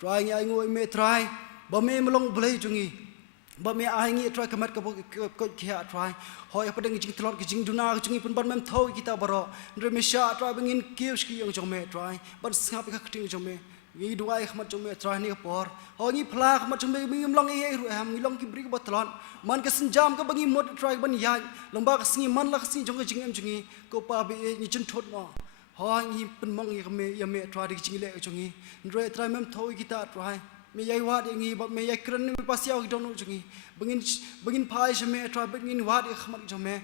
try ngi ai ngoi me try ba me melong blai jungi ba me ai ngi try kamat ka kia try hoi apa deng jing telot jing duna jungi pun ban mem thau kita baro ndre me sha try bengin kius ki yang jong me try ban sngap ka kting jong me ngi duai khmat jong me try ni por hoi ngi phla khmat jong me bengim long ei ru ham ngi long ki bri ba telot man ka sinjam ka bengi mod try ban ya lomba ka singi man la ka singi jong jing em jungi ko pa be ni chen thot mo hoi ngi pen mong ngi me ya me try dik jing le jungi ndre try mem thau kita try me yai wat ngi ba me yai kren me pasiao ki donu jungi bengin pai jome try bengin wat khmat jome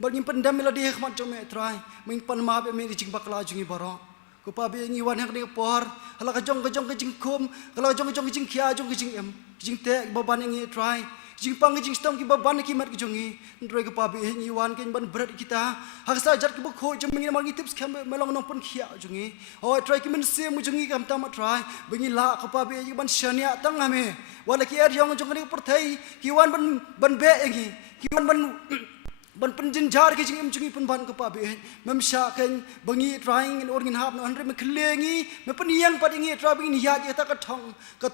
bengin pendam melodi khmat jome try ming pan ma be me jing bakla jungi baro ko pa be ngi wan hak ni por hala ka jong ka jing kum hala ka jong jing khia jong jing em jing te ba ban ngi try jing pang jing stong ki ba ban ki mat ki jungi ndroi ko pa be ngi wan ken ban berat kita hak sa jat ki ba kho jong ngi ma ngi tips kham melong nong pun khia jungi oi try ki men se mu jungi kam ta ma try bengin la ko pa be ban shania tang ame wala ki er yong jong ni por thai ki wan ban be ngi ki wan ban penjin jar ki jing em jungi pun ban ko pa be mem sha ken bengi trying in orgin hap no andre me klengi me penian pa ngi try bengin ya ta ka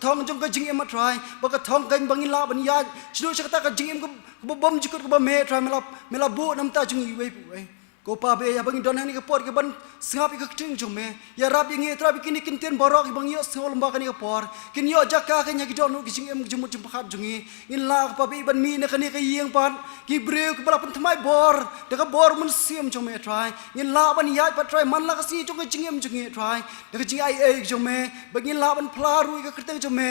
thong jong ka jing em try ba ka thong kan bengi la ban ya chilo cha ta ka jing em ko bom jikut ko ba me try mela bu nam ta jungi we pu ko pa be ya bengin don hani ka por ke ban sngap ka kting jong me ya rap ngi try bikini kin ten borok bengi sol ba ka ni ka por kin yo jaka ka nya ki don ki jing em jumut jum khat jungi in la pa be ban mi na ka ni ka yeng pan ki breu ka bala pun thmai bor de ka bor mun sim jong me try in la ban ya pa try man la ka si jong ka jing em jungi try de ka jing ai jong me bengin la ban phla ru ka kting jong me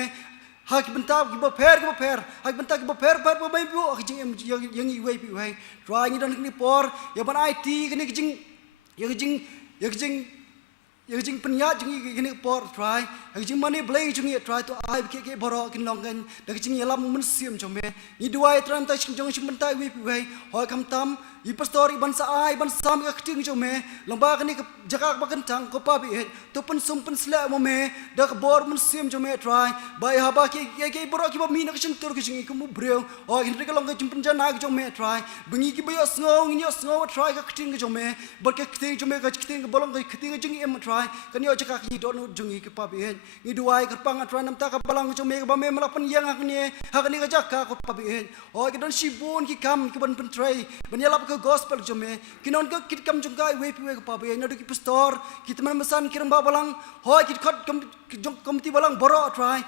hak bentak ki ba pher hak bentak ki ba pher ba mai bu ki jing em yang i wei pi wei try ni don ni por ya ban IT ki ni jing ya jing penya jing ni por try hak jing mani blai jing try to ai ke boro kin long kan da jing yalam mun sim jong me ni duai tram ta jong sim bentai wei pi wei hoi kam tam i pastor i ban sa ai ban sam ka kting jong me lomba ka ni jaka ba kan tang ko pa bi to pun sum pun sla mo me da ka bor mun sim jong me try bai ha ba ke boro ki ba mi na ka chen tur ki jing ku mu breu o in ka long ka jing pun jana ka jong me try bengi ki ba yo sngo try ka kting jong me ba ka kting jong me ka kting ka bolong ka kting jing em try kan yo jaka ki don jong ki pa bi ni duai ka pang try nam ta ka balang jong me ka ba me mala pan yang hak ni ka jaka ko pa bi o ki don shibun ki kam ki ban pun try ban yalap ke gospel jome kinon ke kit kam jongkai we pi ke pabe no ki pastor ki teman mesan kiram ba balang hoi ki khat jong komiti balang boro try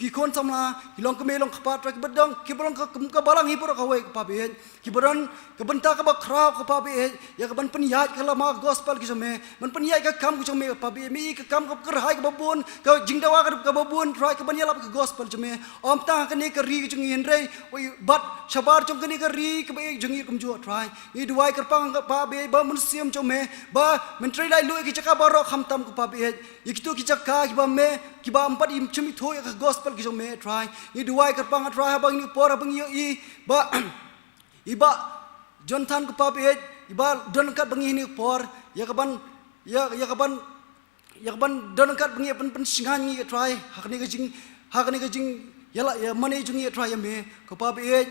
ki kon samla ki long ke me long khapa try ki bedong ki balang ka balang hi boro ka we ke pabe ki boron ke benta ka ba khra ke pabe ya ke ban pen ya ke lama gospel ki jome ban pen ya ke kam ki jome pabe mi ke kam ka ker hai ke babun ka jingdawa ka babun try ke ban yalap ke gospel jome om ta ka ni ke ri ki jong yin re bat chabar jong ke ni ke ri ke ba jong kum jo try ni duai kerpang pa be ba mun siam jong me ba menteri lai lu ki chaka baro kham tam ko pa be ikitu ki chaka ki ba me ki ba ampat im chumi thoi ka gospel ki jong me try ni duai kerpang try bang ni por bang yo i ba jonathan ko pa be iba don kat bang ni por ya kaban don kat bang pen singan ni try hak ni ka jing yala ya mane jong ni try ya me ko pa be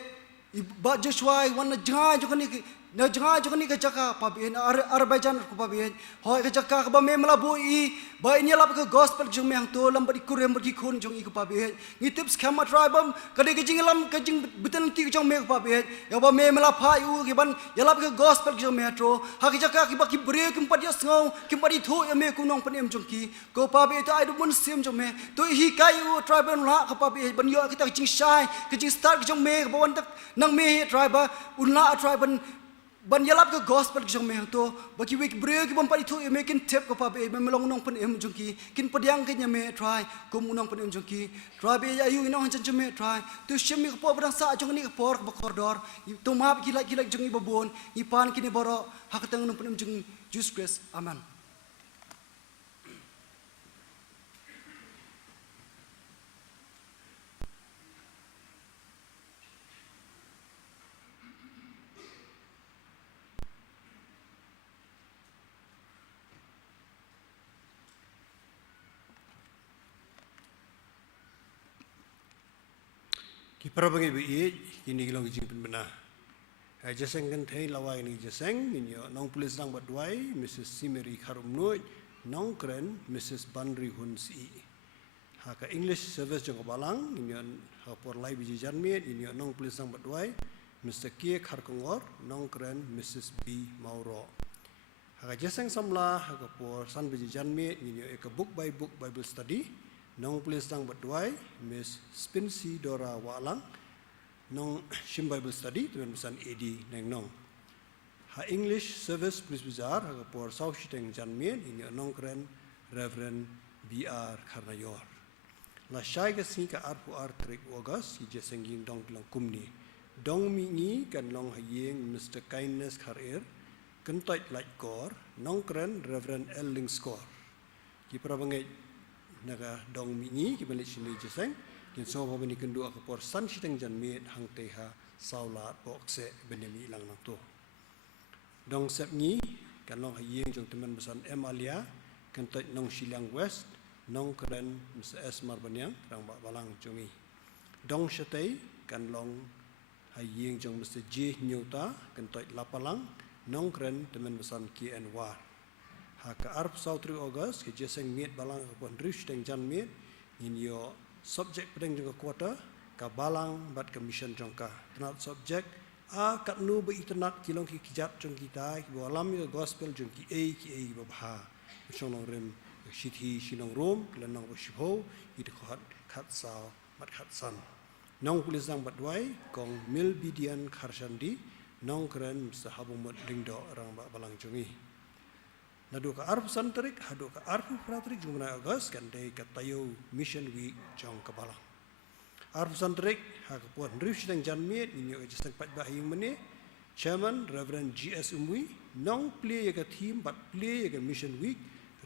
ba Joshua wan janga jong ni na janga jong ni ka jaka pa be Azerbaijan ko pa be hoi ka jaka ka ba me mala bu i ba ini lap ka gospel jong me ang to lam ba ikurem ba ki khun jong i ko pa be ni tips khama tribe ka de ka jing lam ka jing bitan ti jong me ko pa be ya ba me mala pha u ki ban ya lap ka gospel jong me tro ha ka jaka ki ba ki bre kim pa dia sngo kim pa di thu ya me ku nong panem jong ki ko pa be to ai du mun sim jong me to hi kai u tribe la ka pa be ban yo ki ta jing shai ka jing start jong me ba wan tak nang me tribe un la tribe ban yalap ke gospel ki jong me to ba ki week break ban pari thu me kin tep ko pa be me melong nong pen em jong ki kin padiang ke nya me try ko mu nong pen em jong ki try be ya yu nong chan me try tu shem mi ko po bran sa jong ni ko por ba kordor to map ki like jong i babon i pan ki ni boro hak tang nong pen em jong Jesus Christ amen. Ki parabangi bi ini kilong jing pen bena jaseng kan thei lawai ni jaseng in yo nong pulis dang badwai Mrs. Simeri Kharum Noi nong kren Mrs. Bandri Hun Si haka English service jong balang inyon hapor lai biji janmit inyon nong pulis sang badwai Mr. K Kharkongor nong keren Mrs. B Mauro haka jeseng samla haka por san biji janmit inyon eka book by book Bible study nong pulis sang badwai Miss Spincy Dora Walang nong shim Bible study tuan pesan AD neng nong ha English service pulis bizar haka por sau shiteng janmit inyon nong keren Reverend BR Karnayor la shai ka si ka arpu artrik August si jeseng ging dong lang kumni dong mi ngi kan long hayeng Mr. Kindness Kharir kentai like kor nong keren Reverend Elling Score ki prabangai naga dong mi ngi ki balik sini jeseng kin so ba bani kendu ka por san siteng janmit hang teha saulat bokse benemi lang nang to dong sep ngi kan long hayeng jong teman besan Emalia kentai nong Silang West nong keren Mr. S Marbanyang rang ba balang chungi dong shatei kan long hayeng jong Mr. J Nyota kentai Lapalang nong keren teman besan KN War ha ka arp sautri August ke jeseng miet balang pon rish teng jan miet in yo subject pedeng jong quarter ka balang bat commission jong ka tenat subject a kat nu be itnat kilong ki kijat jong kita ki alam yo gospel jong ki a ba bha chong nong rem Shithi Shinong Rom, Glenong Washipho, Idkhat Khat Sao, Mat Khat San. Nong Pulisang Badwai, Kong Mil Bidian Kharshandi, Nong Keren Sahabumut Ringdo, Rang Balang Jungi. Nadu ka Arp Santarik, Hadu ka Arp Fratrik, Jumna August, Kandai Katayo Mission Week, Jong Kabalang. Arp Santarik, Hakapuan Rishang Janmiet, Inyo Ejasang Patbah Yung Mene, Chairman Reverend G.S. Umwi, Nong play a team, but play a Mission Week,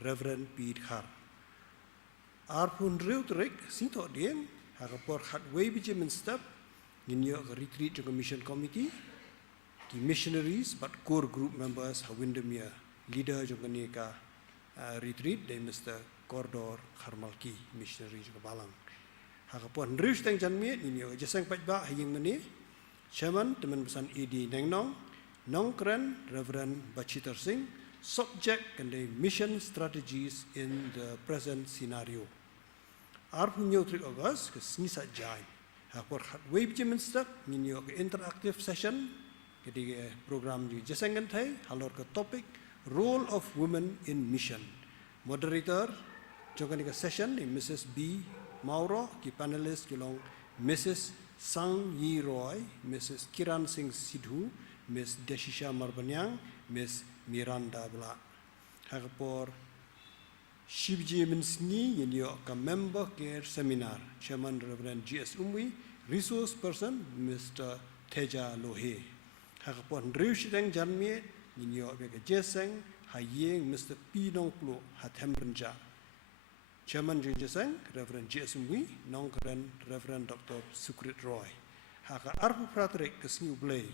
Reverend Pete Khar. Arpun Reuterik, Sinto Diem, Hakapor Hatway Bijimin Step, in your retreat to the mission committee, the missionaries, but core group members, Hawindamia, leader Joganika retreat, they Mr. Cordor Kharmalki, missionary Jogabalang. Hakapon Rustang Janmit, in your Jasang Patba, Haying Mane, Chairman, Teman Busan E.D. Nengnong, Nongkren, Reverend Bachitar Singh, subject and the mission strategies in the present scenario. Arpun Nyotrik August, Snisa Jai, Hapor Hatway Bijiminster, Ninyo interactive session, getting a program Jasangantai, Halorka topic, role of women in mission. Moderator, Joganika session, Mrs. B. Mauro, ki panelist, Kilong, Mrs. Sang Yi Roy, Mrs. Kiran Singh Sidhu, Ms. Deshisha Marbanyang, Ms. Miranda Bla. Hagapor Shibji Minsni, Yenyoka member care seminar, Chairman Reverend G.S. Umwi, resource person, Mr. Teja Lohe. Hagapor Rishitang Janmi, Yenyoka Jeseng, Hayeng, Mr. P. Nongplo, Hatembranja. Chairman Jeseng, Reverend G.S. Umwi, Nongkren, Reverend Dr. Sukrit Roy. Haka Arpu Pratrik, Kasni Blay.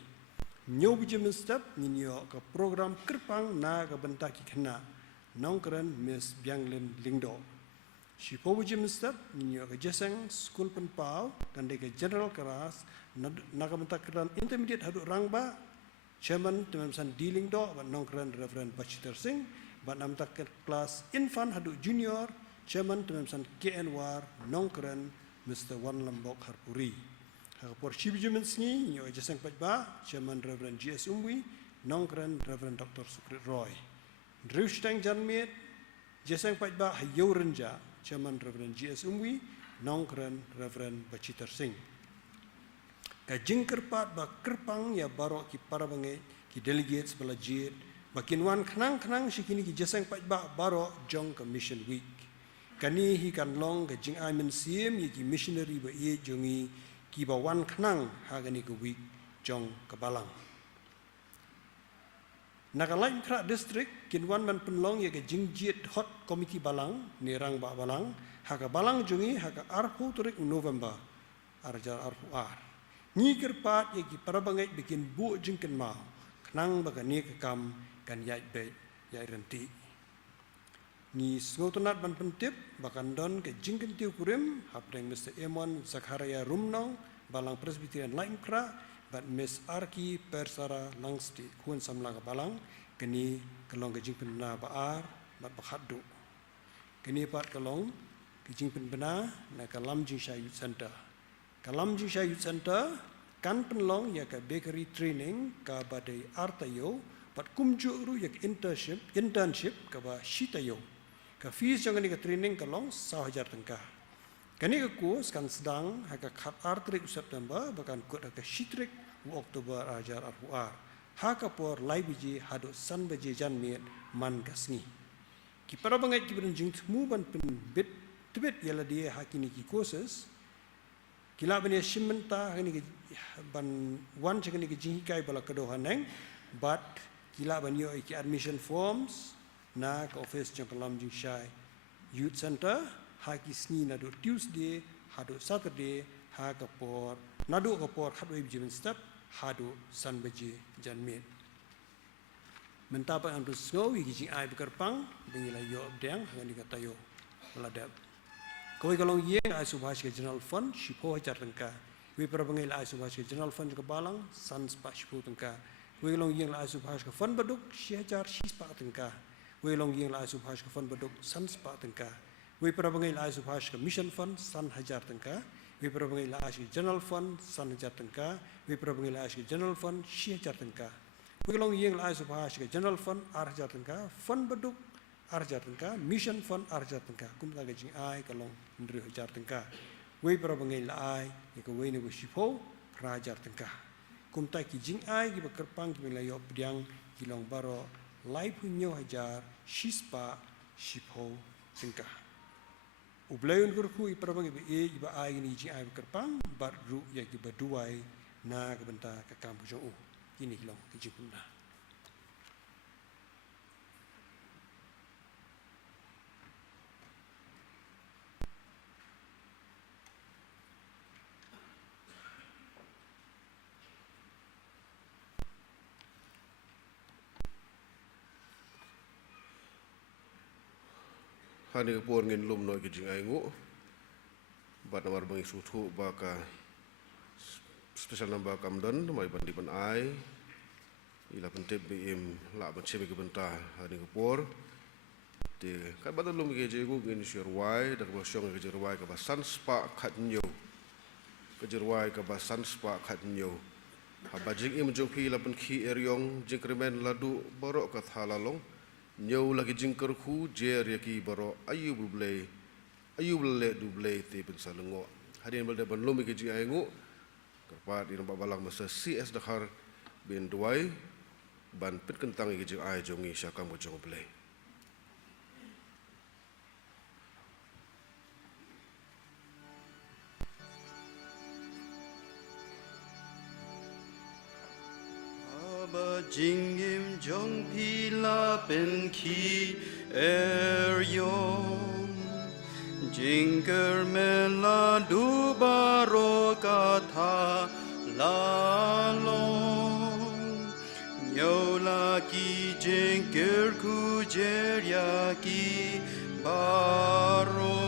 Nyo bijimin step ninyo ka program kerpang na ka bentaki kena nongkeren Miss Bianglin Lingdo. Shipo bijimin step ninyo ka jeseng school penpau kande ka general keras na ka bentakiran intermediate haduk rangba chairman teman-teman di Lingdo bat nongkeren Reverend Bachitar Singh bat namtak kelas infant haduk junior chairman teman-teman KN War nongkeren Mr. Wan Lambok Harpuri. Hagapor Shibijumin Sngi, Nyo Ejasang Patba, Chairman Reverend G.S. Umwi, Nongkren Reverend Dr. Sukrit Roy. Drushtang Janmit, Jesang Patba, Hayorenja, Chairman Reverend G.S. Umwi, Nongkren Reverend Bachitar Singh. Kajing kerpat ba kerpang ya barok ki parabangai ki delegates belajit, bakinwan kenang-kenang sikini ki Jesang Patba barok jong ke Mission Week. Kani hi kan long kajing aimen siem ki missionary ba ye jongi kiba wan kenang hagani ke week jong Kabalang. Nakalain Krak District kinwan man penlong ya ke jingjiet hot committee Balang nirang ba Balang haga Balang jongi haga arpu turik November arjar arpu ar. Ni kerpat ya ki parabangai bikin bu jingken mau kenang baga ni kekam kan yai be yai renti. Ni ngotonat ban pentip bakan don ke jingken tiu kurim hapdeng Mr. Emon Zakaria Rumnong Balang Presbyterian Laimkra bat Miss Arki Persara Langsti kun samlang Balang keni kelong ke jingken na baar bat bakhaddu keni pat kelong kijing penbena na kalam jingsha youth center kalam jingsha youth center kan penlong ya ka bakery training ka badai artayo pat kumjuru yak internship ka ba shitayo ka fees jangan ni ka training ka long 1,000 tengkah kani ka course kan sedang ha ka khat artrik September bahkan kut ha ka shitrik Oktober ajar arhuar ha ka por lai biji hadu san baje janmet man kasni ki para bangai ki ben jing mu ban pen bit tibet yala dia hakini ki courses kila bani shimenta hani ki ban wan chakani ki jing kai bala kado haneng but kila bani yo ki admission forms na ka office jangkalam jing shai youth center ha ki sni na do Tuesday ha do Saturday ha ka por na do ka por hat wei jiben step ha do san baje janmet mentapa antu snow yi jing ai bekerpang dengila yo abdang hani ka tayo ladap koi kalong ye ai subhash ke general fund shipo hajar tengka we prabangil ai subhash ke general fund ke balang sans pa shipo tengka we kalong ye ai subhash ke fund baduk shihajar shispa tengka we kalong ye ai subhash ke fund baduk sans pa tengka we prabangil ai subhash ke mission fund san hajar tengka we prabangil ai general fund san hajar tengka we prabangil ai general fund shihajar tengka we kalong ye ai subhash ke general fund arhajar tengka fund baduk arjar tengka mission fund arjar tengka kum ta gajing ai kalong ndri hajar tengka we para bangai la ai ke we ne shipo rajar tengka kum ta ki jing ai ki bekerpang ki la yo pdiang ki long baro lai punyo hajar shispa shipo tengka ublayun kurku i para bangai be e ba ai ni jing ai bekerpang bar ru ya ki baduai na ka benta ka kampu jo kini long ki jing na hani ke por ngin lum noi ke jing ai ngu bat namar bangi suthu ba ka special number kamdan mai bandi ban ai ila pentep bim la ban chebe ke benta hani ke por te ka bat lum ke je gu ngin shir wai da ba shong ke jer wai ka ba san spa khat nyo ke jer wai ka ba san spa khat nyo ha ba jing im jong phi la ban khi eryong jingkremen ladu borok ka thala long nyau lagi jingkar khu jer yaki baro ayub le duble te pensalengo hadin balde ban lumi ke ji aingu kapat di nampak balang masa CS dakhar bin duai ban pit kentang ke ji ai jongi syakam ko jong ble Jingim jong pila pen ki yong jingker mela du baro kata lalong nyola ki jingker ku jerya ki baro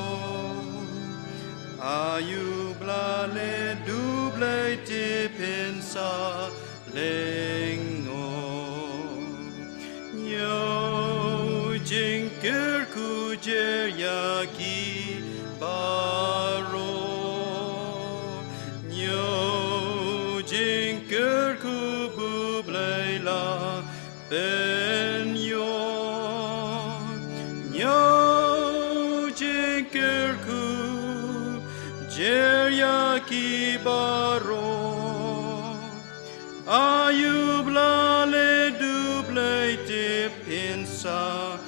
ayu blale duble te pensa lengo nyo jingker ku jerya ki baro nyo jingker ku bublela penyo nyo jingker ku jerya ki baro ayub lale duble te pensa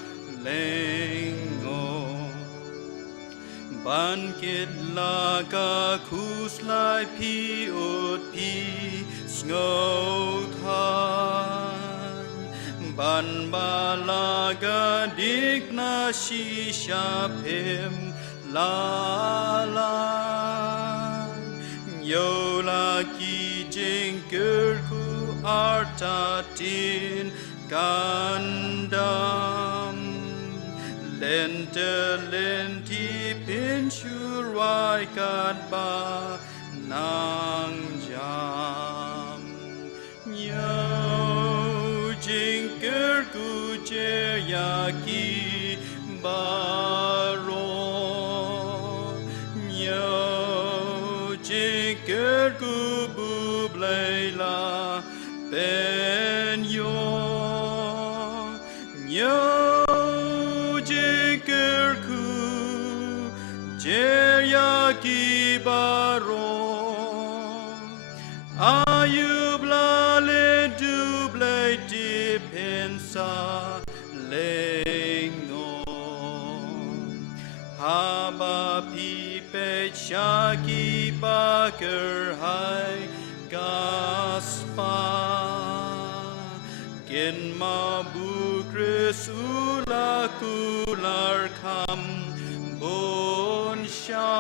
lengo bankit laga kuslai pi ut pi snothan ban balaga digna shisha pem lala yola ki jingker ku artatin kandam lente lenti pinsurai kadba nang jam nyo jingker ku jerya ki baro Nyojikerku Jeryaki Baro Ayublale duble dipensa lengo Haba pipe shaki baker hai gaspa Gen mabu kresula kular kam bonsha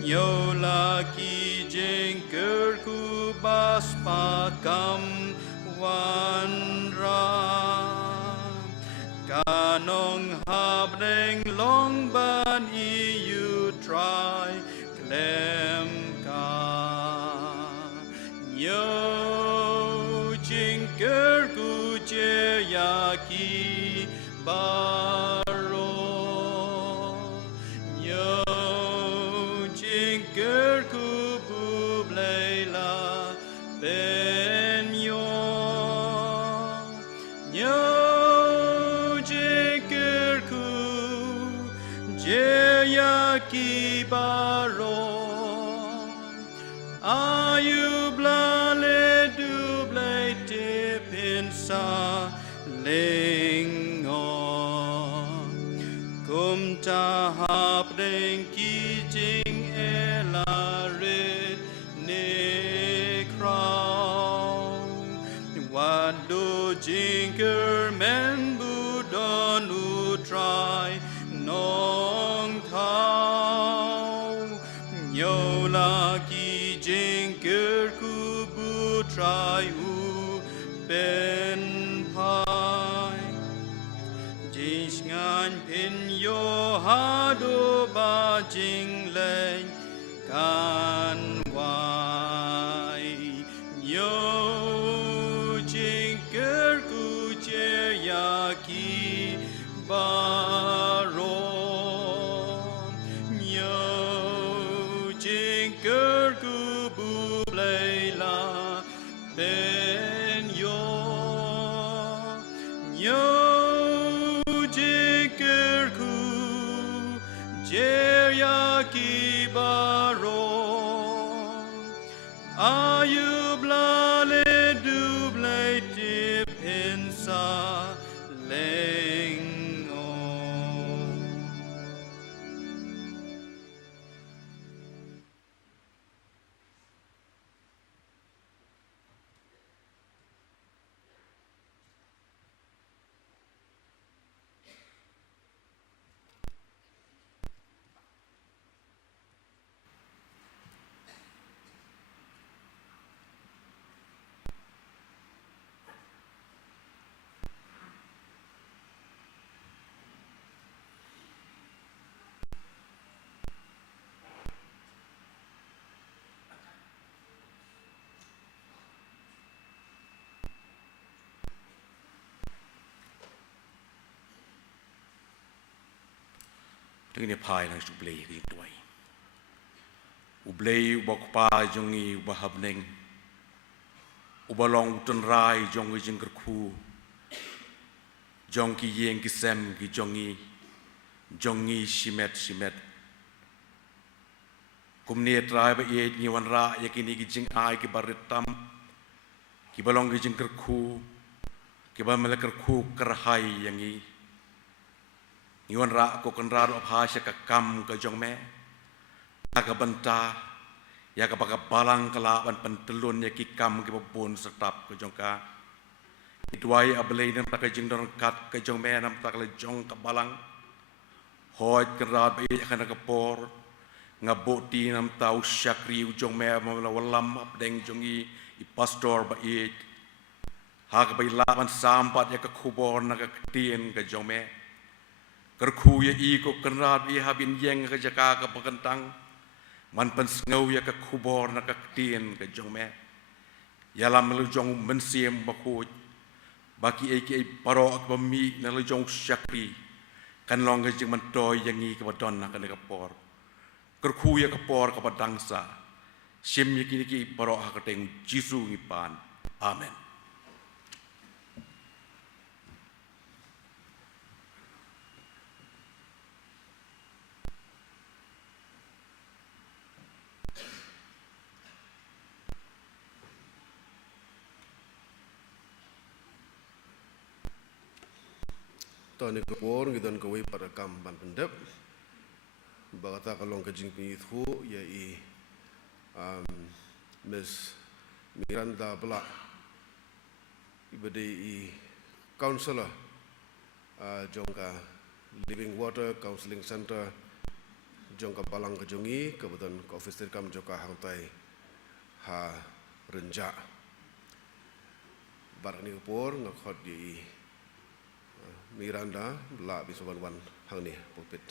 Nyola ki jengker ku baspa kam wanra Kanong habneng long ban iu try klem ka Nyo jingker ku jeyaki baro Nyo jingker ku bublela benyo Nyo jingker ku jeyaki baro Ayublale duble dipinsa lengo Kum tahap deng kijing elarit nekrau Wadu jingker men budon utrai nong tau Nyola ki jingker ku butrai u ben pai Jis ngan pin yo hado ba jing leng kan wai Nyo jingker ku jeyaki baro Nyo jingker ku bublela ben yo Nyo jingker ku jeyaki baro Ayublale duble dipinsa lengo Ini pai nang sublei ki tuai. Ublei ubak pa jongi ubahab neng. Ubalong utan rai jongi jengker ku. Jong ki yeng ki sem ki jongi shimet. Kumni trai ba ye ni wan ra yakini ki jing ai ki baritam. Ki balong ki jengker ku. Ki ba melekar ku kerhai yangi. Iwan ra ko kan ra op hasya ka kam ka jong me ka banta ya ka baka balang kalaban pentelun ya ki kam ki babon setap ka jong ka idwai ablei nam ta ka jing don kat ka jong me nam ta ka jong ka balang hoy kan ra be ya kana ka por ngaboti nam tau syakri jong me ma walam abdeng jongi I pastor ba I ha ka bai laban sampat ya ka khubor na ka tien ka jong me Kerku ya iko kenrat ia habin yeng ke jaka ke pekentang man pensengau ya ke kubor na ke tien ke jong me ya lam lu jong mensiem bakut baki ai paro ak bami na lu jong syakri kan long ke jeng mentoy yang i ke badon na ke por kerku ya ke por ke badangsa sim ya kini ki paro ha ke teng jisu ngipan amen Tani kapor gidan kawai para kam ban pendep. Bagata kalong kajing pinithu ya Miss Miranda Bla ibadai counselor jongka Living Water Counseling Center jongka Balang Kejongi kebetulan ke office terkam jongka hangtai ha renja bar ni kapor ngakot di Miranda Bla bisoban wan hang ni pulpit.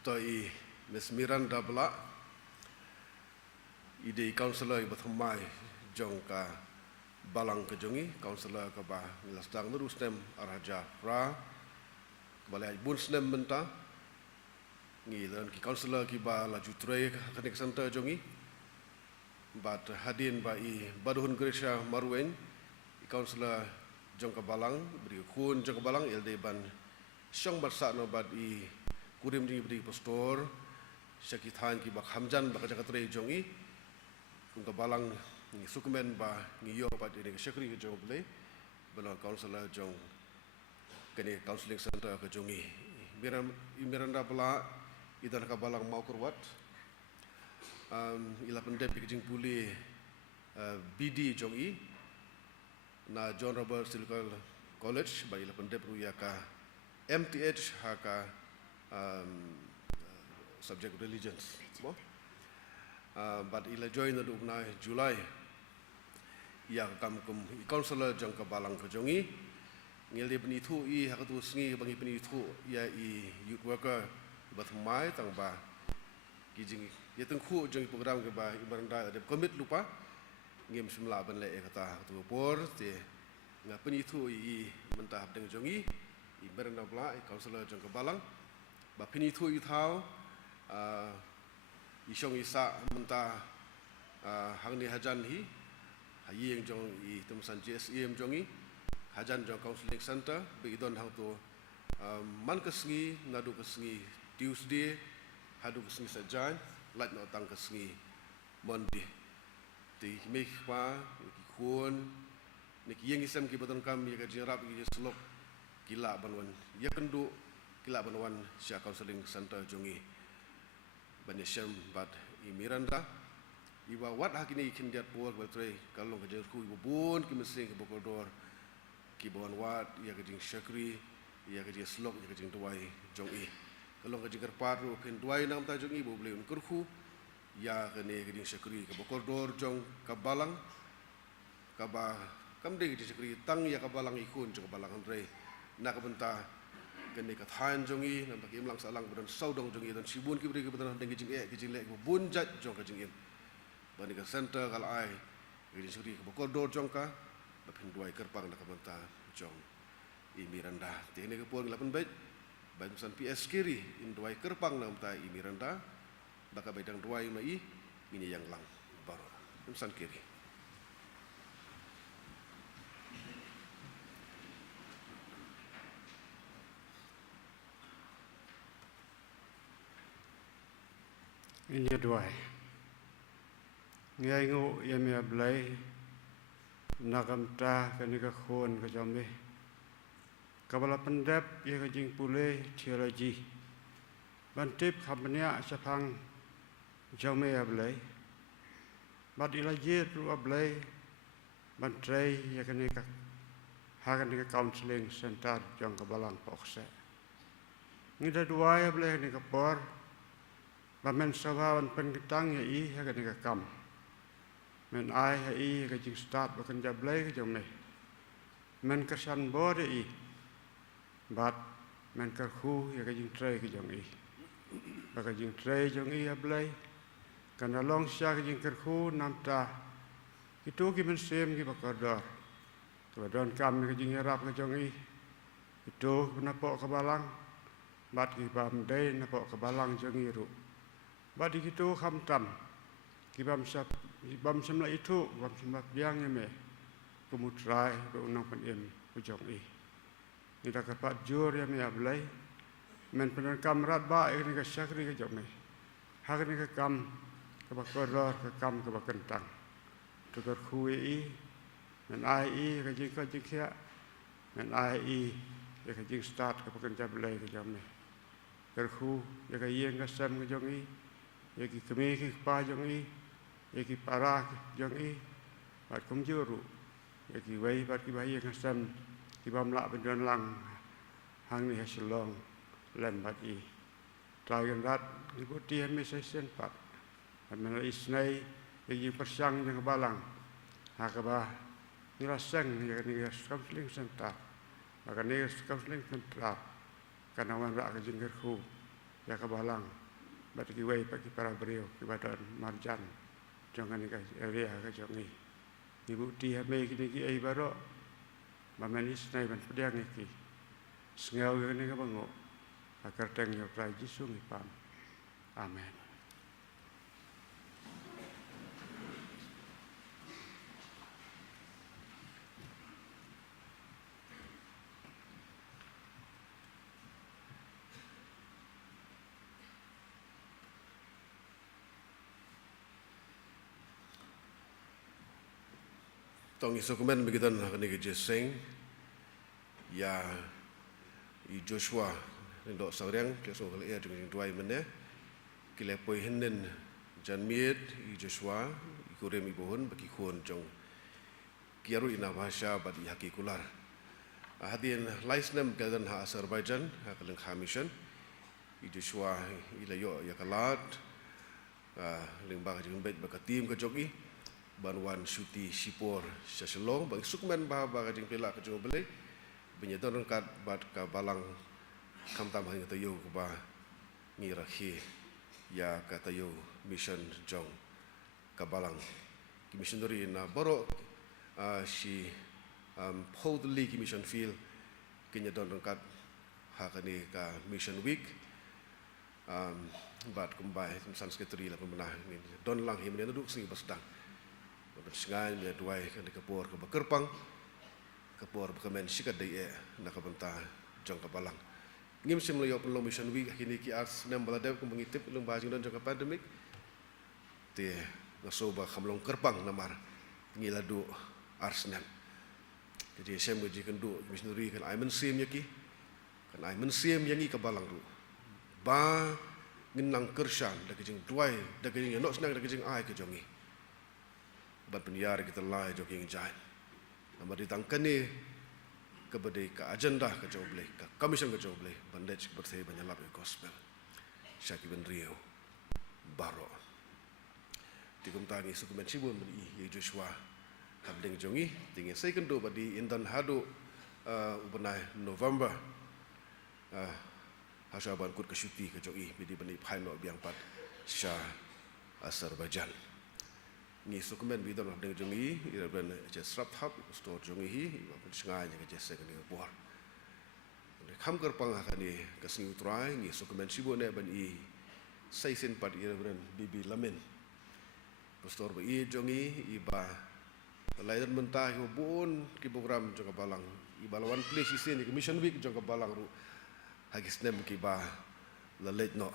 Toi Miss Miranda Bla ide counselor ibat humai jongka Balang Kejongi counselor ke bah nilastang nerusnem araja pra balai bunsnem benta ngi dan ki counselor ki ba laju tray connect center jongi bat hadin ba baduhun Gresha Marwen counselor jongka Balang beri kun jongka Balang elde ban syong barsa no bad kurim di beri pastor syakithan ki bak hamjan bak jaga tray jongi jongka Balang ni sukumen ba ni yo ba di syakri ke jong boleh bala counselor jong kene counseling center ke jongi Miranda Bla idan ka Balang mau kurwat ila pendep ke jing puli BD jongi na John Robert Silkal College ba ila pendep ruya ka MTH haka subject religions but ila join the na July ya kam kum counselor jong ka Balang ke jongi ngeli penithu hakatu sngi bangi penithu ya youth worker bat mai tang ba kijing ya tengku jong program ke ba ibaranda ada commit lupa ngem semla ban le kata tu por te nga penithu mentah deng jongi ibaranda Bla counselor jong ka Balang ba penithu thau isong isa mentah hang ni hajan hi hayeng jong temsan GSM jongi hajan jong counseling center beidon hang tu man kesngi ngadu kesngi Tuesday hadu kesngi sajan lat no tang kesngi Monday ti meh pa ki kun ni yeng isem ki baton kam ya jerap ki slok kila banwan ya kendu kila banwan sya counseling center jongi banesem bad Miranda iwa wat hakini ikin diat por baltre kalong ke jerku ibu bun ki mesing ke bokodor ki bon wat ya ke jing syakri ya ke jing slok ya ke jing tuai jongi kalong ke jing paru pen tuai nam ta jongi bo beli kurku ya ke ne ke jing syakri ke bokodor jong ka Balang ka ba kam de ke syakri tang ya ka Balang ikun jong Balang andre nak benta kene ka than jongi nam tak imlang salang bedan saudong jongi dan sibun ki beri ke bedan deng ke jing le bun jat jong ke jing bani ka center kal ai gidi suri ke bokodor jong ka bapin duai kerpang nak benta jong Miranda tene ke pon lapan baik baik san PS kiri in duai kerpang nam ta Miranda baka bedang duai mai ini yang lang baru san kiri ini duai ngai ngu ya me blai nakam ta kani ka khon ka jame kabala pendap ya ka jing pule theology bantip khamnya sapang jame ya blai bad ila je ru blai bantrei ya kani ka ha kani ka counseling center jong ka Balang pokse ngida dua ya blai ni ka por bamen sawan penkitang ya ha kani ka kam men ai hai ka jing start bakan jablai ka jome men kesan bode bat men ka khu ya ka jing trai ka jong baka jing trai jong ablai kana long sya ka jing khu nam ta itu ki men sem ki bakadar ka don kam ka jing rap ka jong itu napok ka Balang bat ki pam dai napok ka Balang jong ru bat di kitu kham tam kibam samla itu bam samla biang eme kumutrai be unang pan em ujong i ni ta kapat jur ya me ablai men penan kamrat ba ini ka syakri ka jom me hak ni ka kam ka bakoror ka kam ka bakentang tukar khui i men ai i ka jing ka jing kya men ai i ka jing start ka bakan jablai ka jom me ker khu ya ka yeng ka sam ka jong i ya ki keme ki pa jong i ya ki para jong i bat kum juru ya ki wei bat ki bai ka sam ki bam la ben don lang hang ni hasilong lem bat i trai gan rat ni bu ti me se sen pat men isnai ya ki persang jang balang ha ka ba ni la sang ya ni counseling center maka ni counseling center kana wan ra ka jing ker khu ya ka balang bat ki wei pa ki para brio ki badan marjan jangan ni ka area ka jong ni ibu ti me ki ki ai baro ma manis nai ban pediang ki sngau ni ka bango akar teng yo prai jisu ni pam amen Tong isukumen begitu nak ni kerja seng, ya i Joshua ndok sauriang keso kali ya dengan dua mana, kile poi hinden janmiet i Joshua i kurem i bohon bagi kuon jong kiaru ina bahasa badi haki kular. Hadian laisnem kadan ha Azerbaijan ha kaleng kamishan i Joshua i layo ya kalat lembah jeung bet bakatim ke jogi banwan syuti sipor saselong bang sukmen ba jing pela ke jong bele benyeton kat bat ka balang kam tam hang tayo ko ba ngirahi ya ka tayo mission jong ka balang ki missionary na boro si hold the league mission field kinya don kat ha kani ka mission week bat kumbai sanskritri la pemenah ni don lang him ni duduk sing basdang sengai dia duai kan kapor ke bekerpang kapor bekemen sikat dai nak benta jong kabalang ngim sim lo yo mission week kini ki ars nem balade ko mengitip lung bahas don jong pandemic te ngasoba kamlong kerpang namar ngiladu ars nem jadi sem uji kendu missionary kan ai men sim yaki kan ai men sim yangi kabalang ru ba nginang kershan dak jing duai dak jing no senang dak jing ai ke jongi bat penyar kita lai jogging jain nama ditangkan ni kepada ke agenda ke joble ke commission ke joble bandage bersih banyalap gospel syaki ben rio baro tikum tangi sukumen sibun i Joshua habdeng jongi tinggi second do badi indan hadu ubenai November hasaban kut ke syuti ke jogi bidi bani phaino biang pat sha Azerbaijan ni sukumen bidon habdeng jongi ira ben je srap hab store jongi hi pun sengai je je second ni bor kham kar pang khani kasni utrai ni sukumen sibo ne ban i saisen pat ira ben bibi lamen store ba i jongi i ba laidan mentah ko bon ki program joka balang i balawan place isin ni mission week joka balang ru hagis nem ki ba la late no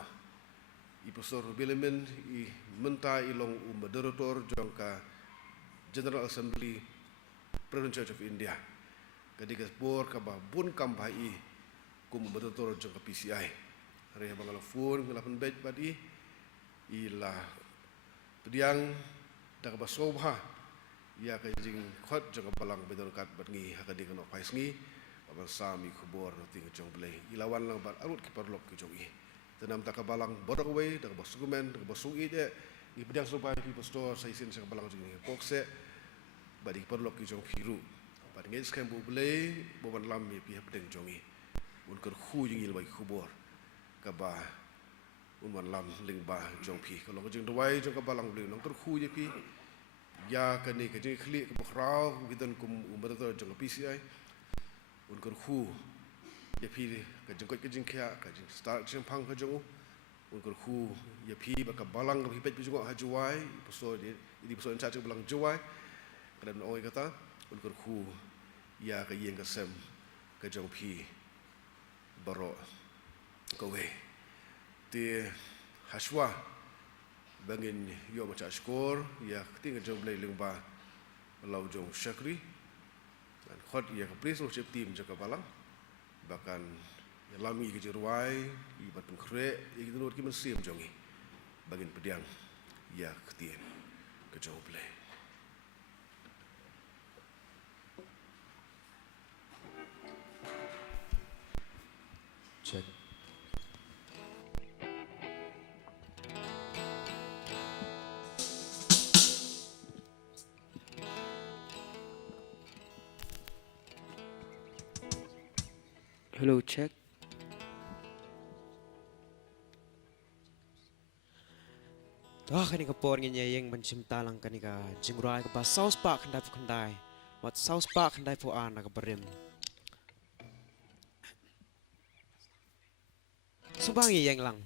i pastor bilemen i mentah ilong moderator jongka General Assembly Presbyterian Church of India ketika bor ka ba bun kam ba i kum moderator jongka PCI re bangala phone ngalapan bet badi ila pediang dak ba sobha ya ka jing khot jongka balang bedor kat batngi hakadi kono paisngi ba sami khubor ting jong blai ilawan lang bat arut ki parlok ki jongi tanam takabalang bodok way dak basukumen dak basugi de i pedang sobai ki pastor sai sin sa balang jing pokse badi perlok ki jong phiru bad ngel skam bu blay bo ban lam mi pi pedang jongi un ker khu jing il bai khubor ka ba un ban lam ling ba jong phi ko lo jing dwai jong ka balang blay nong ker khu je pi ya ka ni ka jing khli ka bkhrau gidan kum umbar to jong PCI un ker khu ye phi ka jing ko ka jing kya ka jing start jing phang ka jong Ukur khu ya pi baka balang ka pipet bijungo hajuai poso di poso incha balang juai kadang oi kata ukur khu ya ka yeng ka sem ka jong pi baro kowe ti haswa bangin yo baca skor ya ting jong blai lengba lau jong syakri dan khot ya ka pris lo chep tim jaka balang bahkan lami ke jeruai ibat pengkre itu nur ki mensim jongi bagin pediang ya ketien ke joble check hello check Wah, kani ka por ngenya yang mencim talang kani ka jingrai ka ba South Park kandai pu kandai. Wat South Park kandai pu an ka berim. Subang yang lang.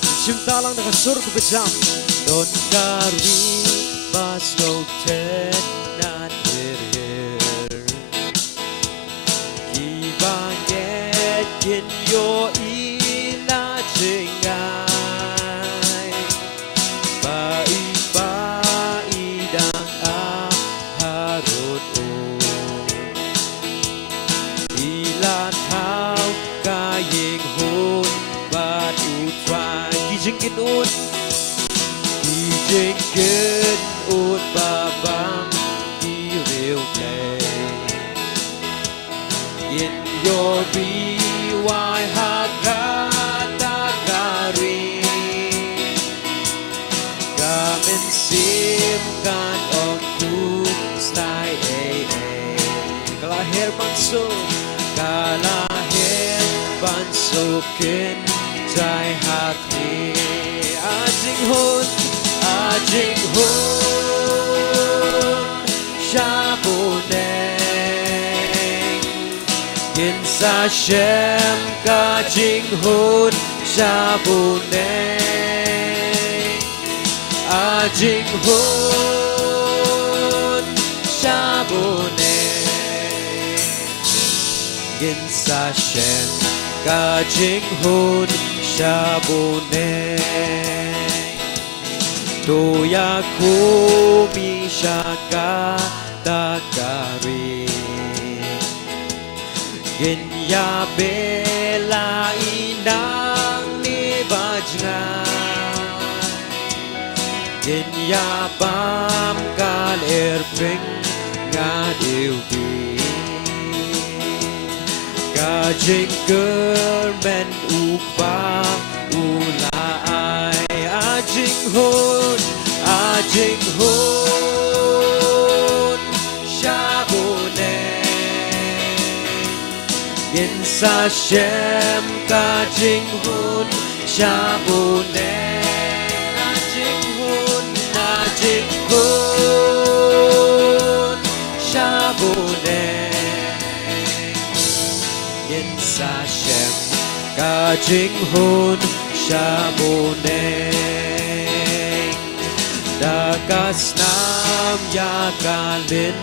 Mencim talang ka sur ku bejam. Don kari bas no ten not here. In your ina jingai bai dang a harut ila thao ka yeng hôn ba tu trai ki jingin un ba bam ki real play in your why hakata kari gamin sim kan on ku stay kalahir bansukin jai hati ajing hun shabuneng in sa shem ka jing hun shabuneng ajing hun shabuneng in sa shem ka jing hun shabuneng Toya kumi shaka takari Genya bela inang ni bajngan Genya bam kal erpeng ngadiubi Kajing kermen ukba ulai Ajing hun shabuneng in sa shem ka jing hun shabuneng ajing hun shabuneng in sa shem ka jing hun shabuneng Dakas nam yakalin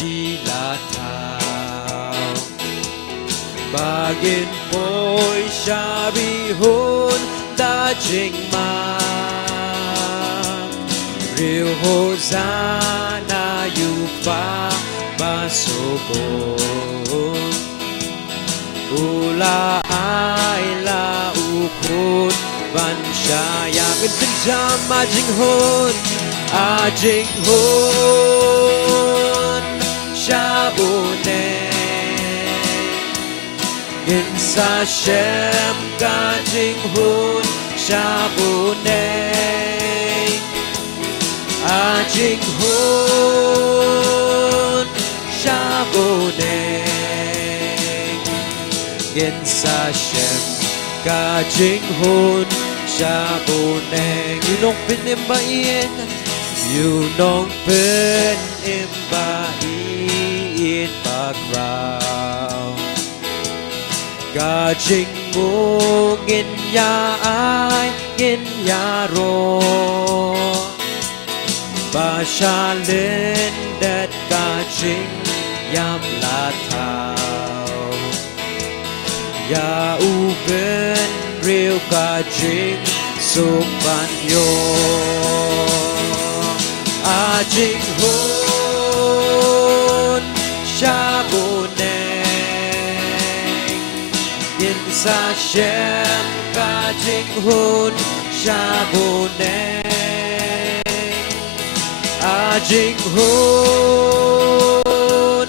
dilatau Bagin poi syabihun dajing ma Riu hozana yupa basubun Ula aila ukun ban syayang jam ajing hun shabuneng in sa shem ka jing hun shabuneng ajing hun shabuneng in sa shem ka jing hun shabuneng you nong pinimbain crowd ga jing mu ngin ya ai ngin ya ro ba sha lên đất ga jing yam la thao ya u ben real ga jing su ban yo a jing hun sha bu ne yin sa shem ga jing hun sha bu ne a jing hun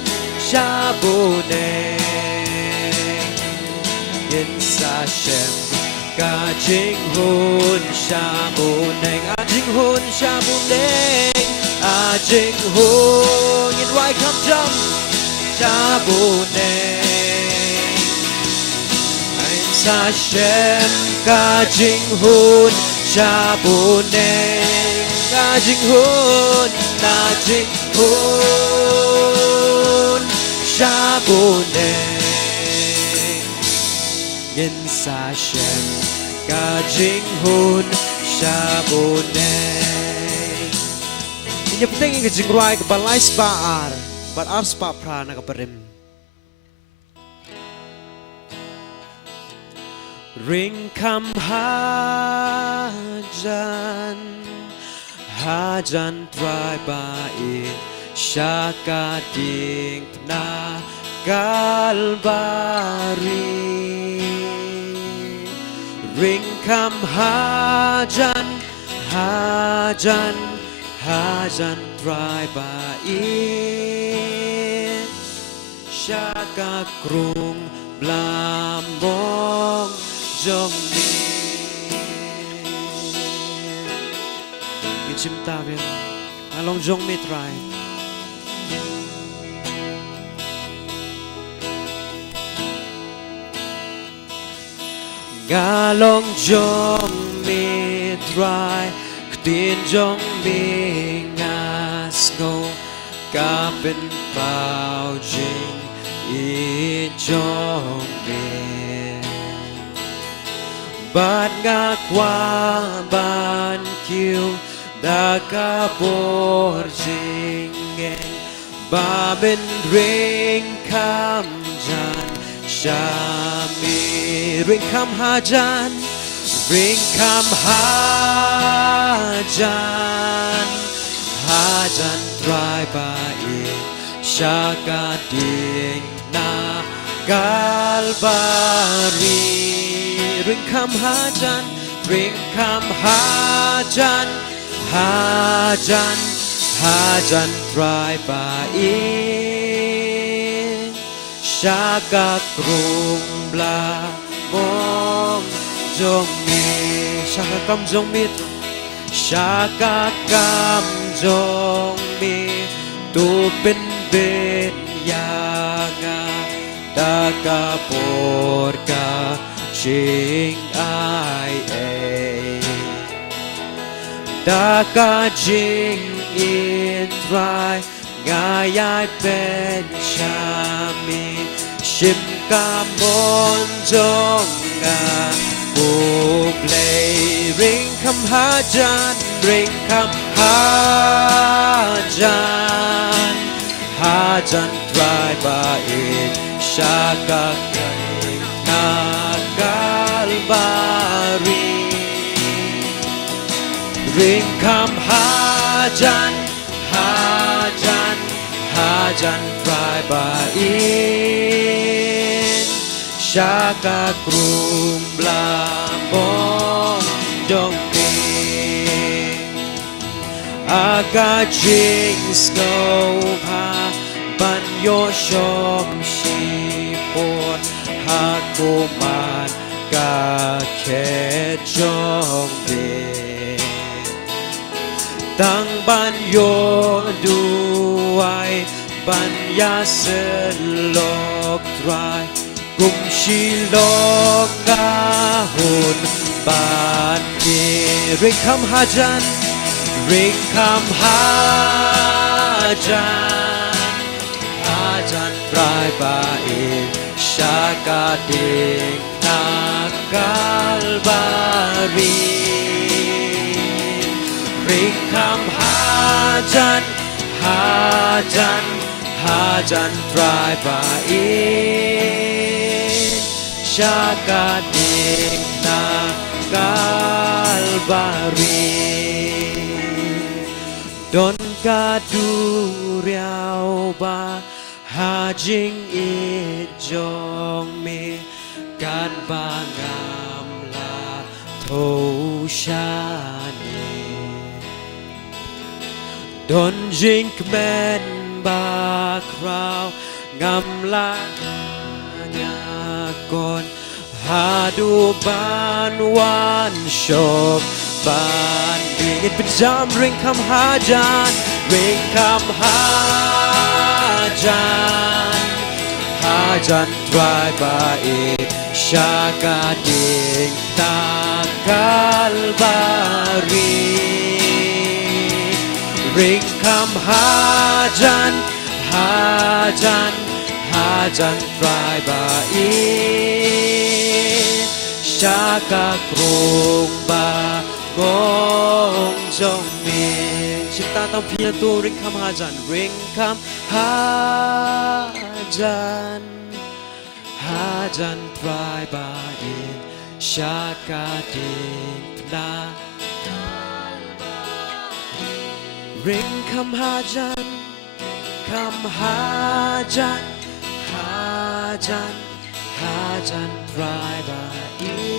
sha bu ne yin sa shem ga jing hun sha bu ne a jing hun sha bu ne a jing hun yin wai kham jam sha bu ne yin sa shem ga jing hun sha bu ne a jing hun sha bu ne yin sa shem ga jing hun sha bu ne nya penting ke jing ruai ke balai spa ar but ar spa prana ke perim ring kam hajan try ba in shaka ding na galbari ring kam hajan try ba in shaka krung blambong jong ni chim ta bên along jong mi try galong jong mi try tin jong mi ngas go kapin pao jing i jong mi bat nga qua ban kiu da ka bor jing ba bên ring kam jan shami ring kam hajan try ba in shaka ding na galbari ring kam hajan try ba in shaka krung bla mong jong mi shaka kam jong mi shaka kam jong mi tu bin bin ya nga da ka por ka ching ai ai da ka jing in try ngai ai ben chami shim ka mon jong nga bu play ring kam hajan try ba in shaka kai na galbari ring kam hajan try ba in shaka krum blambong dong mi aga jing sko pa ban yo shom shi por ha kuman ga ke jong bi tang ban yo duai ban ya selok try kum shi lok ga hun ban ki ring kam hajan try trai baik syakading nakalbari ringkam hajan trai baik syakading nakalbari Don kadu riau ba hajing ijong mi kan bangam la thâu shani Don jing men ba krau ngam la nyakon hadu ban wan shop ban ringit pejam ring kam hajan try baik syakading nakalbari ring kam hajan try baik syakakrung ba gong jong min cinta tang pia tu ring kam hajan try baik syakading na ring kam hajan try baik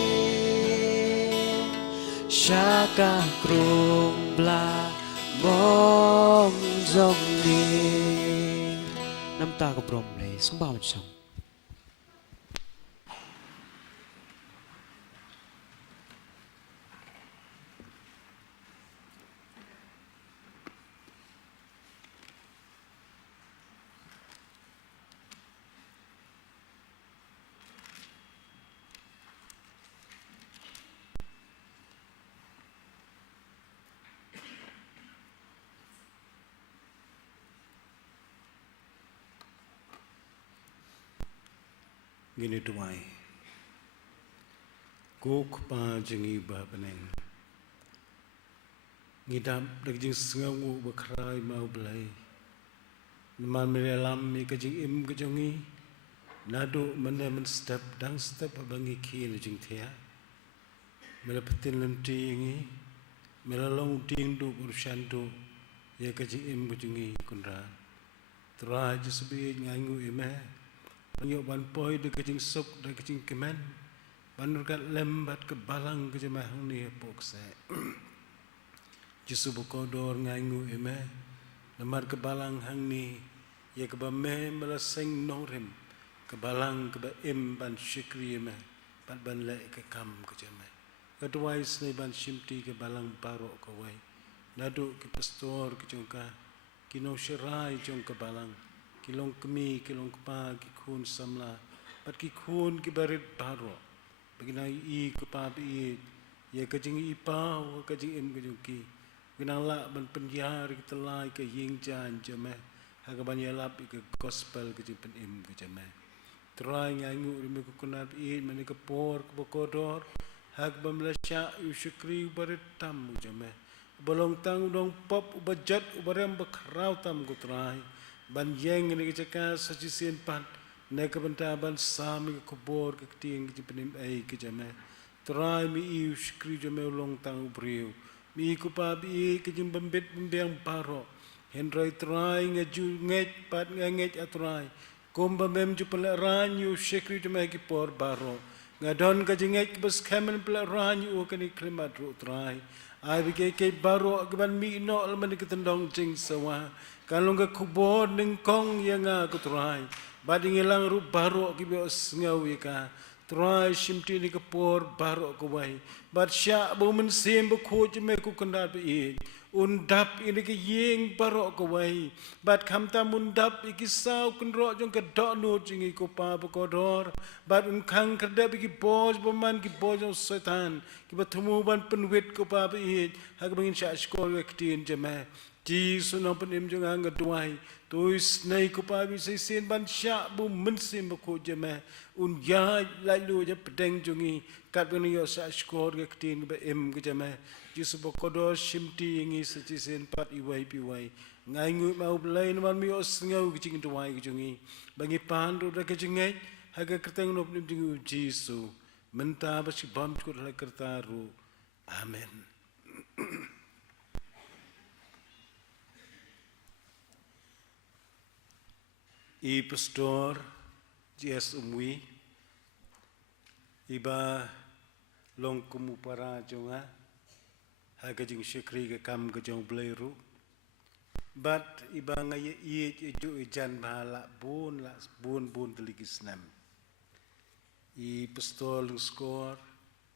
syaka krung bla mong dòng đi năm ta có brom này sống bao nhiêu sống Gini tuai, kok pa jengi ba peneng, ngidam dagjing sengawu bakrai mau belai, nama melalam mi kajing im kajongi, nado mana men step dang step abangi kini jing thea, melapetin lenti ingi, melalong ting do urusan do, ya kajing im kajongi kunra, teraj sebi ngangu imeh. Banyak ban poi de kecing sok de kecing kemen banur kat lembat ke balang ke jemah ni pokse jisu bokodor ngangu eme lemar ke balang hang ni ya ke bame melaseng norem ke balang ke ba im ban syikri eme ban ban le ke kam ke jemah kedua isne ban simti ke balang paro ke wai nadu ke pastor ke jongka kino syerai jong ke balang kilong kemi, kilong kepa, kikun samla, pat kikun kibarit baro, baginai I kepa bi, ya kajing ipau, kajing im kajungki, baginang la ban penjar kita lai ke ying jan jameh, haga ban yalap ke gospel kajing pen im kajameh, try ngangu rimi kukunat I, mani kepor kepokodor, haga ban melasya usyukri barit tam jameh, balong tang udong pop ubajat ubarem bakrau tam kutrai. Ban yang ni kecaka sajisian pan nak benta ban sami kubur ke ting ke penim ai ke jame try mi iu skri jame long tang briu mi ku pa bi ke jim bembet bembang paro hendrai try ngaju nget pat nget atrai kom bembem ju pela ranyu skri jame ki por baro ngadon ke jinget ke bes kemen pela ranyu ke ni klimat ru try ai bi ke baro ke ban mi no alman ke tendong jing sawa kalau ke kubur nengkong yang aku try, bading ilang ru baru kibios ngau ika, try simti ni kepor baru kubai, bad syak bumen sim buku jeme ku kendal bi, undap ini ke yeng baru kubai, bad kamta undap ikisau kendro jong kedok nu jingi kupa bukodor, bad unkang kedap iki bos beman ki bos jong setan, kibat temu ban penwit kupa bi, hak bengin syak skol wektin jeme. Ji sunang penim jeng angga duai Tuis nei ko pa bi sai sen ban sha bu men sim ko jeme un ya lai lu je pedeng jungi kat ben yo sa skor ke tin be em ke jeme jisu bo kodo shimti ngi sa chi sen pat I wai pi wai ngai ngu mau blai man mi os ngau ke jing tu wai ke jungi bangi pan ru ke jingai ha ke keteng no pnim jingu jisu menta ba si bam ko la kerta ru amen. I pastor JS Umwi iba long kumupara jonga haga jing shikri ke kam ke jong bleiru but iba ngai ye ju ijan bala bun teligisnam I pastor score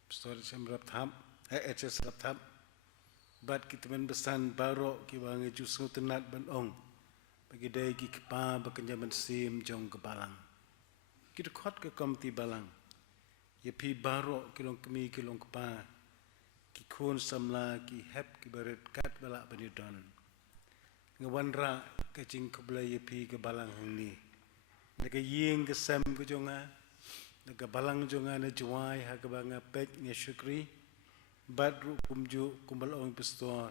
pastor semrap tham HS rap tham but kita men besan baro ki bangai ju tenat ban ong bagi day ki pa bakanya man sim jong ke balang kita khot ke komti balang ye pi baro kilong kemi kilong pa ki khon samla ki hep ki baret kat bala bani don ngawanra ke jing kobla ye pi ke balang ni naga yeng ke sam ke jonga naga balang jonga na juai ha ke banga pek nge syukri badru kumju kumbal ong pastor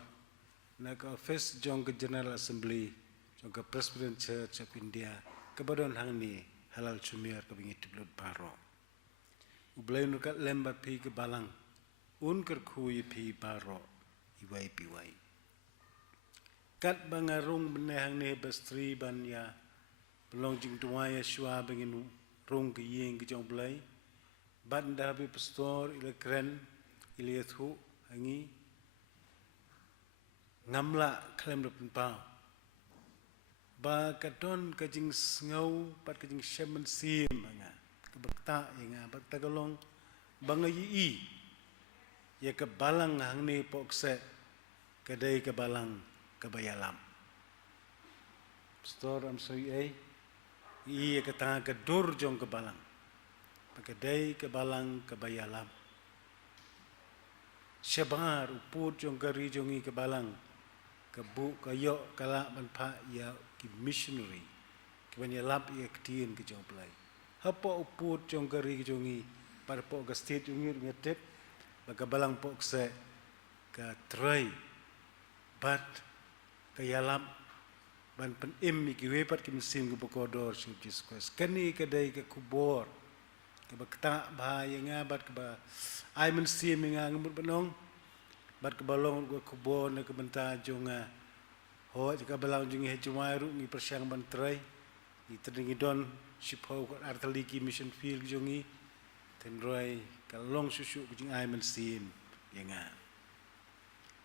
naga first jong ke general assembly Jongka Presbyterian Church of India kabadon hang ni halal chumiar ka bingit blood baro ublay no kat lembat pi ke balang un ker khui pi baro iwai piwai kat bangarung bene hang ni bestri ban ya belong jing tuaya shwa bengin rung ke yeng ke jong blai ban da bi pastor ile kren ile thu hangi ngamla klem do pau ba kadon kajing ngau pat kajing shaman sim nga kabakta nga bat tagalong bangai ya ke balang hang ni pokse kadai ke balang ke bayalam pastor am soi ya ke ta ke dur jong ke balang kadai ke balang ke bayalam syabar uput jong kari jongi ke balang kebu kayo kala manpa ya ki missionary ki ban ya lap ya ktien ke jong plai hapo uput jong kari jongi par po ga state ungir ngetep baga balang po se ka try but ka yalam ban pen im ki wepat ki mesin ke bokodor sub Jesus kani ke dai ke kubor ke bakta ba ya ngabat ke ba ai men sim nga ngamut benong bat ke balong go kubor na ke benta jonga ho ka balang jungi hejumai ru ngi persyang bantrai ni terdingi don shipho ko artaliki mission field jongi tenroi kalong susu kucing ai men sim yanga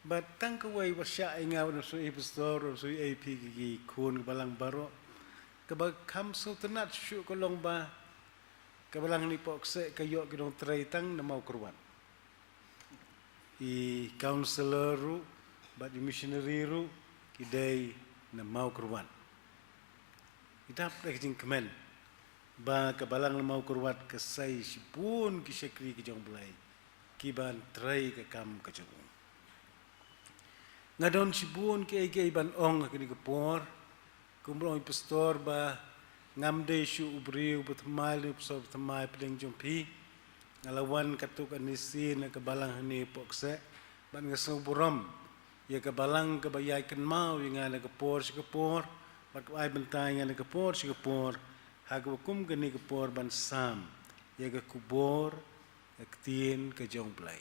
bat tang ka wai wasya inga no so pastor so ap gi kun balang baro ka ba kam so tenat susu kolong ba ka balang ni pokse kayo gidong trai tang na mau kurwan I counselor ru but the missionary ru kidai na mau kurwan kita practicing kemen ba kabalang na mau kurwat kasai sipun ki sekri ki jong blai ki ban trai ka kam ka jong ngadon sipun ki ai ban ong ki ni por kumrong pastor ba ngamde shu ubri ubtmal upso tmai pedeng jong pi ngalawan katuk anisi na kabalang ni pokse ban ngasau buram ya kabalang kabayai kan mau yang na kapor si kapor bat ai bentai yang na kapor si kapor hagwakum gani kapor ban sam ya ka kubor aktien ka jong play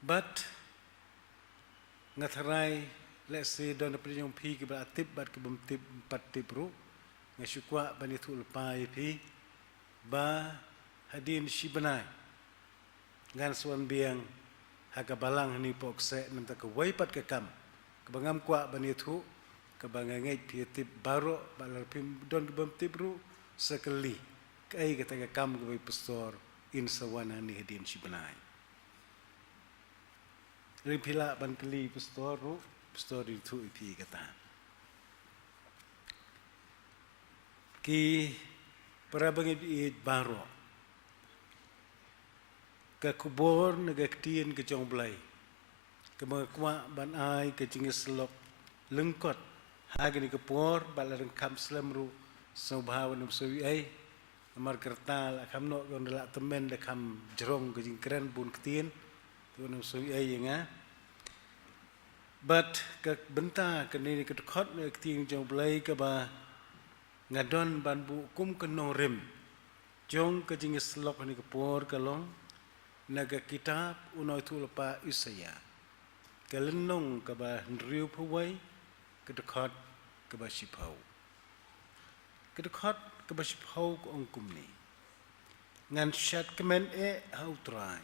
but ngatharai let's say don na jong pi ka ba tip bat ka bum tip pat tip ru ngasukwa ban itu lepai pi ba hadin shibanai ngan suan biang haga balang ni pokse namta ka waipat ka kam kabangam kwa banitu kabangangai pietip baro balar pim don bam tibru sekali kai kata ka kam ka pastor in sawana ni hadin shibanai ripila ban kali pastor itu ipi kata ki para bangit it baro ka kubor nagaktien ke jong blai ka mga kwa ban ai ka jingis lok lengkot hagani kapor balarang kam slamru sobhawan sui ai amar kertal kam no gondala temen de kam jerong ke jingkren bun ketien tu nam sui ai nga but ke benta ke ni ke khot ne ketien jong blai ke ba ngadon ban bu kum ke no rem jong ke jing slok ni kapor kalong naga kitab unoi tu lepa Isaya kelenong ke ba riu puwai ke dekat ke ba sipau ke dekat ke ba sipau ko ongkum ni ngan syat kemen hau try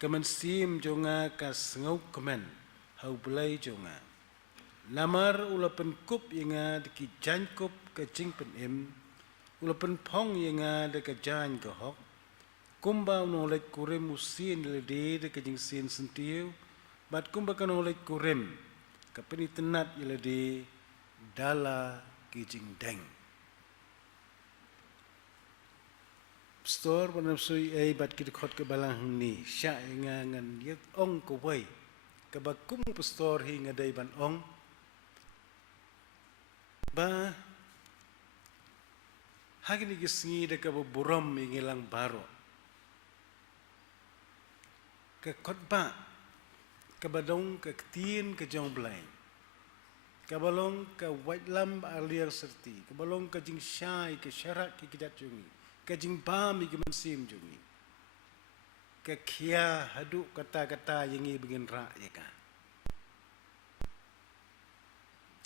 kemen sim jonga ka sengau kemen hau belai jonga namar ulapen kup inga de ki jan kup ke jing pen em ulapen pong inga de ke jan ke hok kumba unolek kurem musin le de ke jing sin sentiu bat kumba kan oleh kurem kapeni tenat ile di dala kijing deng store banam sui ai bat kit khot ke balang ni sya nga ngan yet ong ko wai ke ba kum store hi nga dai ban ong ba hagini gisngi de ke burom ngilang baro ke khot ba kabadong ke ketien ke jong blai kabalong ke white lam alier serti kabalong ke jing syai ke syarat ke kidat jungi ke jing bam ke mensim jungi ke kia hadu kata-kata yangi begin ra ya ka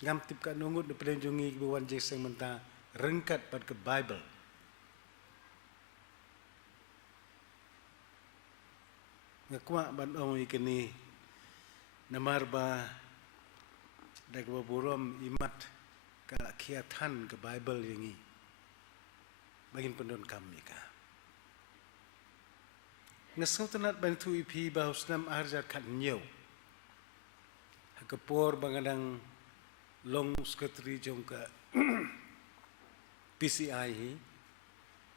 ngam tip ka nungut de pen jungi ke wan jeseng menta rengkat pad ke bible ngakwa ban ong ikeni namar ba dak ba burom imat ka khiatan ke bible yangi bagin pendon kami ka ngasotanat bantu ipi ba husnam arja khat nyau hakapor bangadang long secretary jong ka PCI hi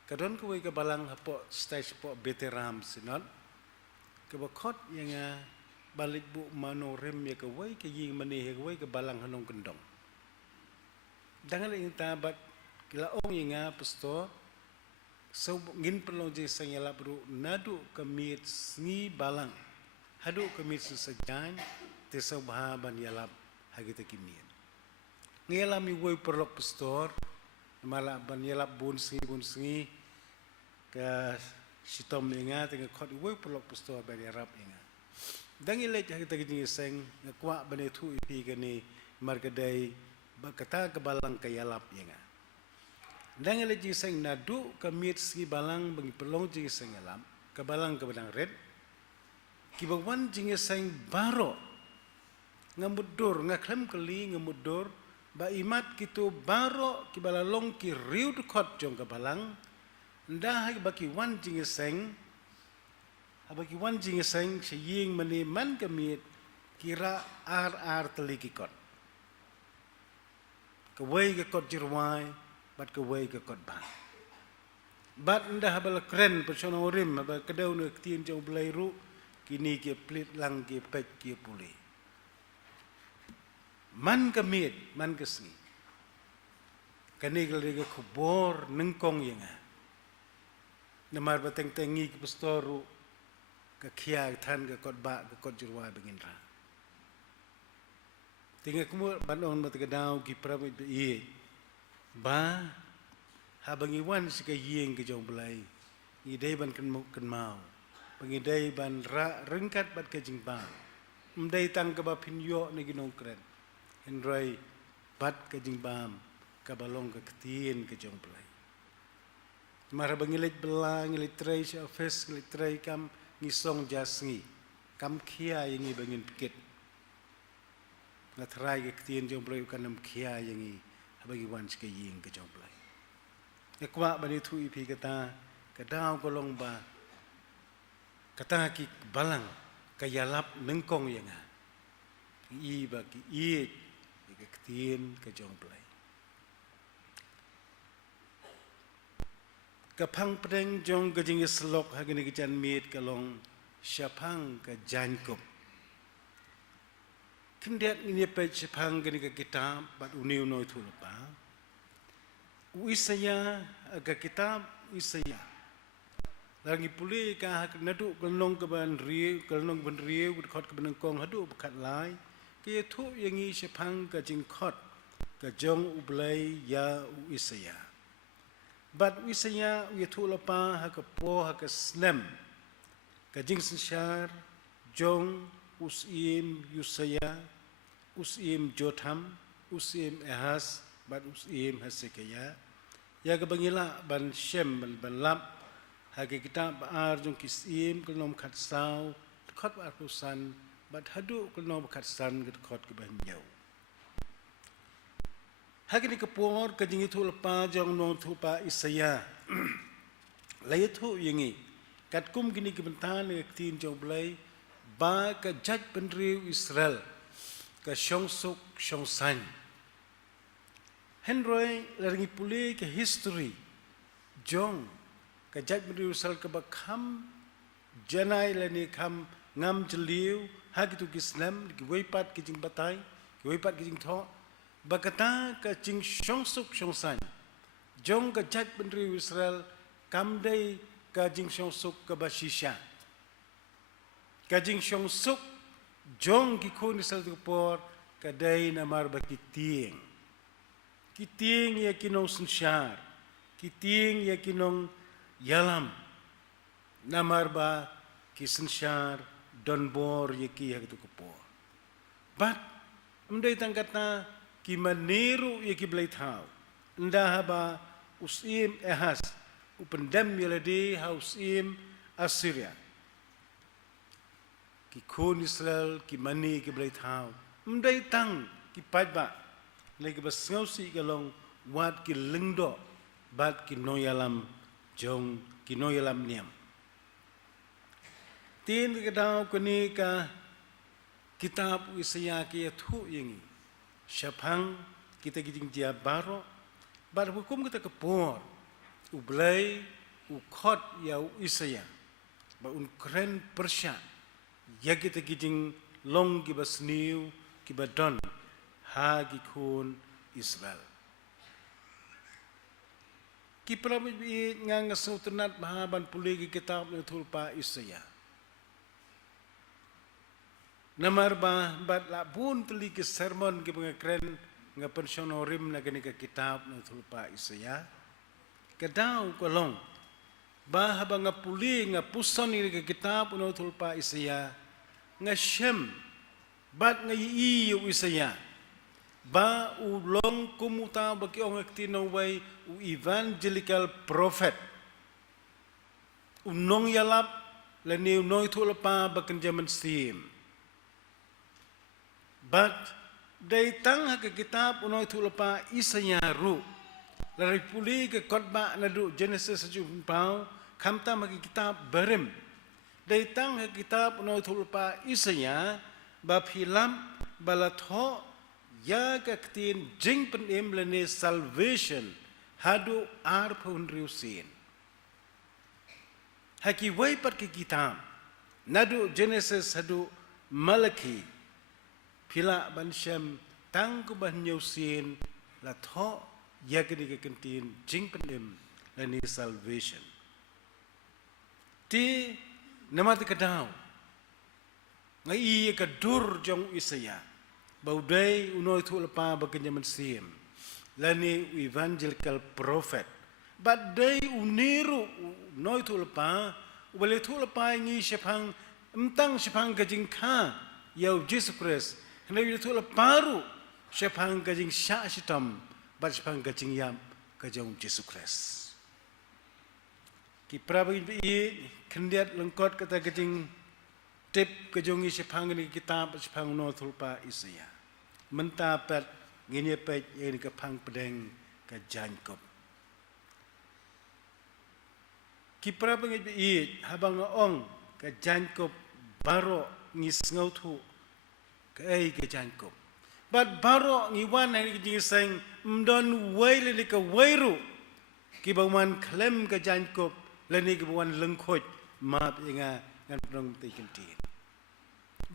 kadon ko ke balang hapo stage po veteran sinot ke bakot yang balik bu mano rem ya ke wai ke ying mani ke wai ke balang hanong kendong dangal ing tabat kila ong inga pastor so ngin pelong je sangela bru nadu kemit sngi balang hadu kemit sesajan te so bahaban yalap hagita kimien ngela mi wai perlok pastor mala ban yalap bun sngi ke sitom inga te khot wai perlok pastor ban yarap inga dangi lej kita gini seng ngakwa bane thu ipi gani margadai bakata ke balang ke yalap yenga dangi lej seng nadu kamit si balang bagi pelong jingi seng yalap ke balang ke badang red kibawan jingi seng baro ngamudur ngaklem keli ngamudur ba imat kitu baro kibalalong ki riu khot jong ke balang ndah baki wan jingi seng abagi wan jing seng seying mani man kemit kira ar teliki kot kewai ke kot jirwai bat kewai ke kot bat ndah bal kren personal rim ba kedau ne tien jong blairu kini ke plit lang ke pek ke puli man kemit man kesni kani ke kubor nengkong yenga namar bateng tengi ke pastoru ke kia tan ke kot ba ke kot jurwa begin ra tinggal kumur banon mat ke dau ki pramit be ba habangi wan sika yeng ke jong blai ni dei ban kan mau bangi dei ban ra rengkat bat ke jing ba mdei tang ke ba pin yo ni ginong kren henrai bat ke jing bam ka balong ke ketien ke jong blai mar bangi lej belang lej trai sa office lej trai kam ngisong jasngi kam kia yangi bangin pikit ngatrai ke ketien jong blai kanam kia yangi bagi wan ke ying ke jong blai ekwa bani thu ipi kata kadau kolong ba kata ki balang kayalap nengkong yanga i ba ki i ke ketien ke jong blai kapang pedeng jong gajing slok hagini kijan mit kalong syapang ke jankup kendiat ini pecipang gini ke kitab bat uniu noi tu lepa Isaya aga kitab Isaya lagi pulih ka nadu kelnong ke ban riu kelnong ban riu khot ke benengkong hadu bekat lai ke tu yang i sepang ke jingkhot ke jong ublai ya Isaya bat Isaya u tu lepa ha ke po ha ke snem ke jing sensyar jong Usim Yusaya, Usim Jotham, Usim Ahaz, ban Usim Hezekiah. Ya kebangila ban Shem ban Lap, hagi kita baar jong kisim kelnom khatsau, khot arpusan, bat hadu kelnom khatsan khot ke banjau. Hagi ni kepor ke jingi tu lepa jong non tu pa Isaya. Lai tu yengi, kat kum gini kebentan ke tin jong blai ba ka jaj penriu Israel ka syong suk syong san Henry laringi pulih ke history jong ka jaj penriu Israel ka bakam janai lani kam ngam jeliu hagitu kislam ki weipat ki jing batai ki weipat ki jing tho bakata ka jing syong suk syong san jong ka jaj penriu Israel kam dai ka jing syong suk ka bashisha Kajing syong suk jong ki kun sal por kadai namar ba kiting ya kinong sensyar kiting ya kinong yalam namar ba ki sensyar donbor ya ki ya tu kepor bat mendai tangkatna ki maniru ya ki blai thau ndah ba Usim Ahaz upendam yaladi Usim Assyria ki kun Israel ki mani ki blai thau mdai tang ki pajba lagi basngau si galong wat ki lingdo bat ki noyalam jong ki noyalam niam tin ke dau kuni ka kitab Isaya ki thu yengi syapang kita gijing dia baro bar hukum kita kepor ublai ukhot ya Isaya ba un kren persya ya kita gijing long ki basniu ki badon ha ki kun Israel ki prabi ngang sautanat mahaban puli ki kitab ni tulpa Isaya namar ba bat la bun tuli ki sermon ki pengakren nga pensionorim na gani ka kitab ni tulpa Isaya kadau kolong ba habang nga puli nga puson ni ka kitab ni tulpa Isaya nga Shem bat nga iyo Isaya ba ulong kumuta baki ong aktinaway u evangelical prophet unong yalap lani unoy tulapa bakan jaman sim bat daitang ha kitab unoy tulapa Isaya ru lari puli ke khotbah nadu Genesis jumpau kamta maki kitab berem daitang ha kitab unoy tulpa Isaya bab hilam balatho ya kaktin jing penim lene salvation hadu ar pun riusin haki wai pat ki kitab nadu Genesis hadu Malaki pila ban Shem tang ku ban nyusin la tho ya kedi kaktin jing penim lene salvation ti namati kadau ngai ka dur jong Isaya baudai unoy tu lepa bakanya mensim lani evangelical prophet badai uniru noy tu lepa wale tu lepa ngi sepang emtang sepang kajing kha yau Jesus Christ hendak tu lepa ru sepang kajing sya sitam bad sepang kajing yam kajong Jesus Christ ki prabi kendiat lengkot kata kajing tip kejongi sepang ni kitab sepang no tulpa Isaya mentapat ngini pet yang kepang pedeng ke Jacob kipra pengi habang ong ke Jacob baro ngis ngautu ke ke Jacob but baro ngiwan yang jingiseng mdon waile ni ke wairu kibawan klem ke Jacob leni kibawan lengkoj map inga ngan prong tikintin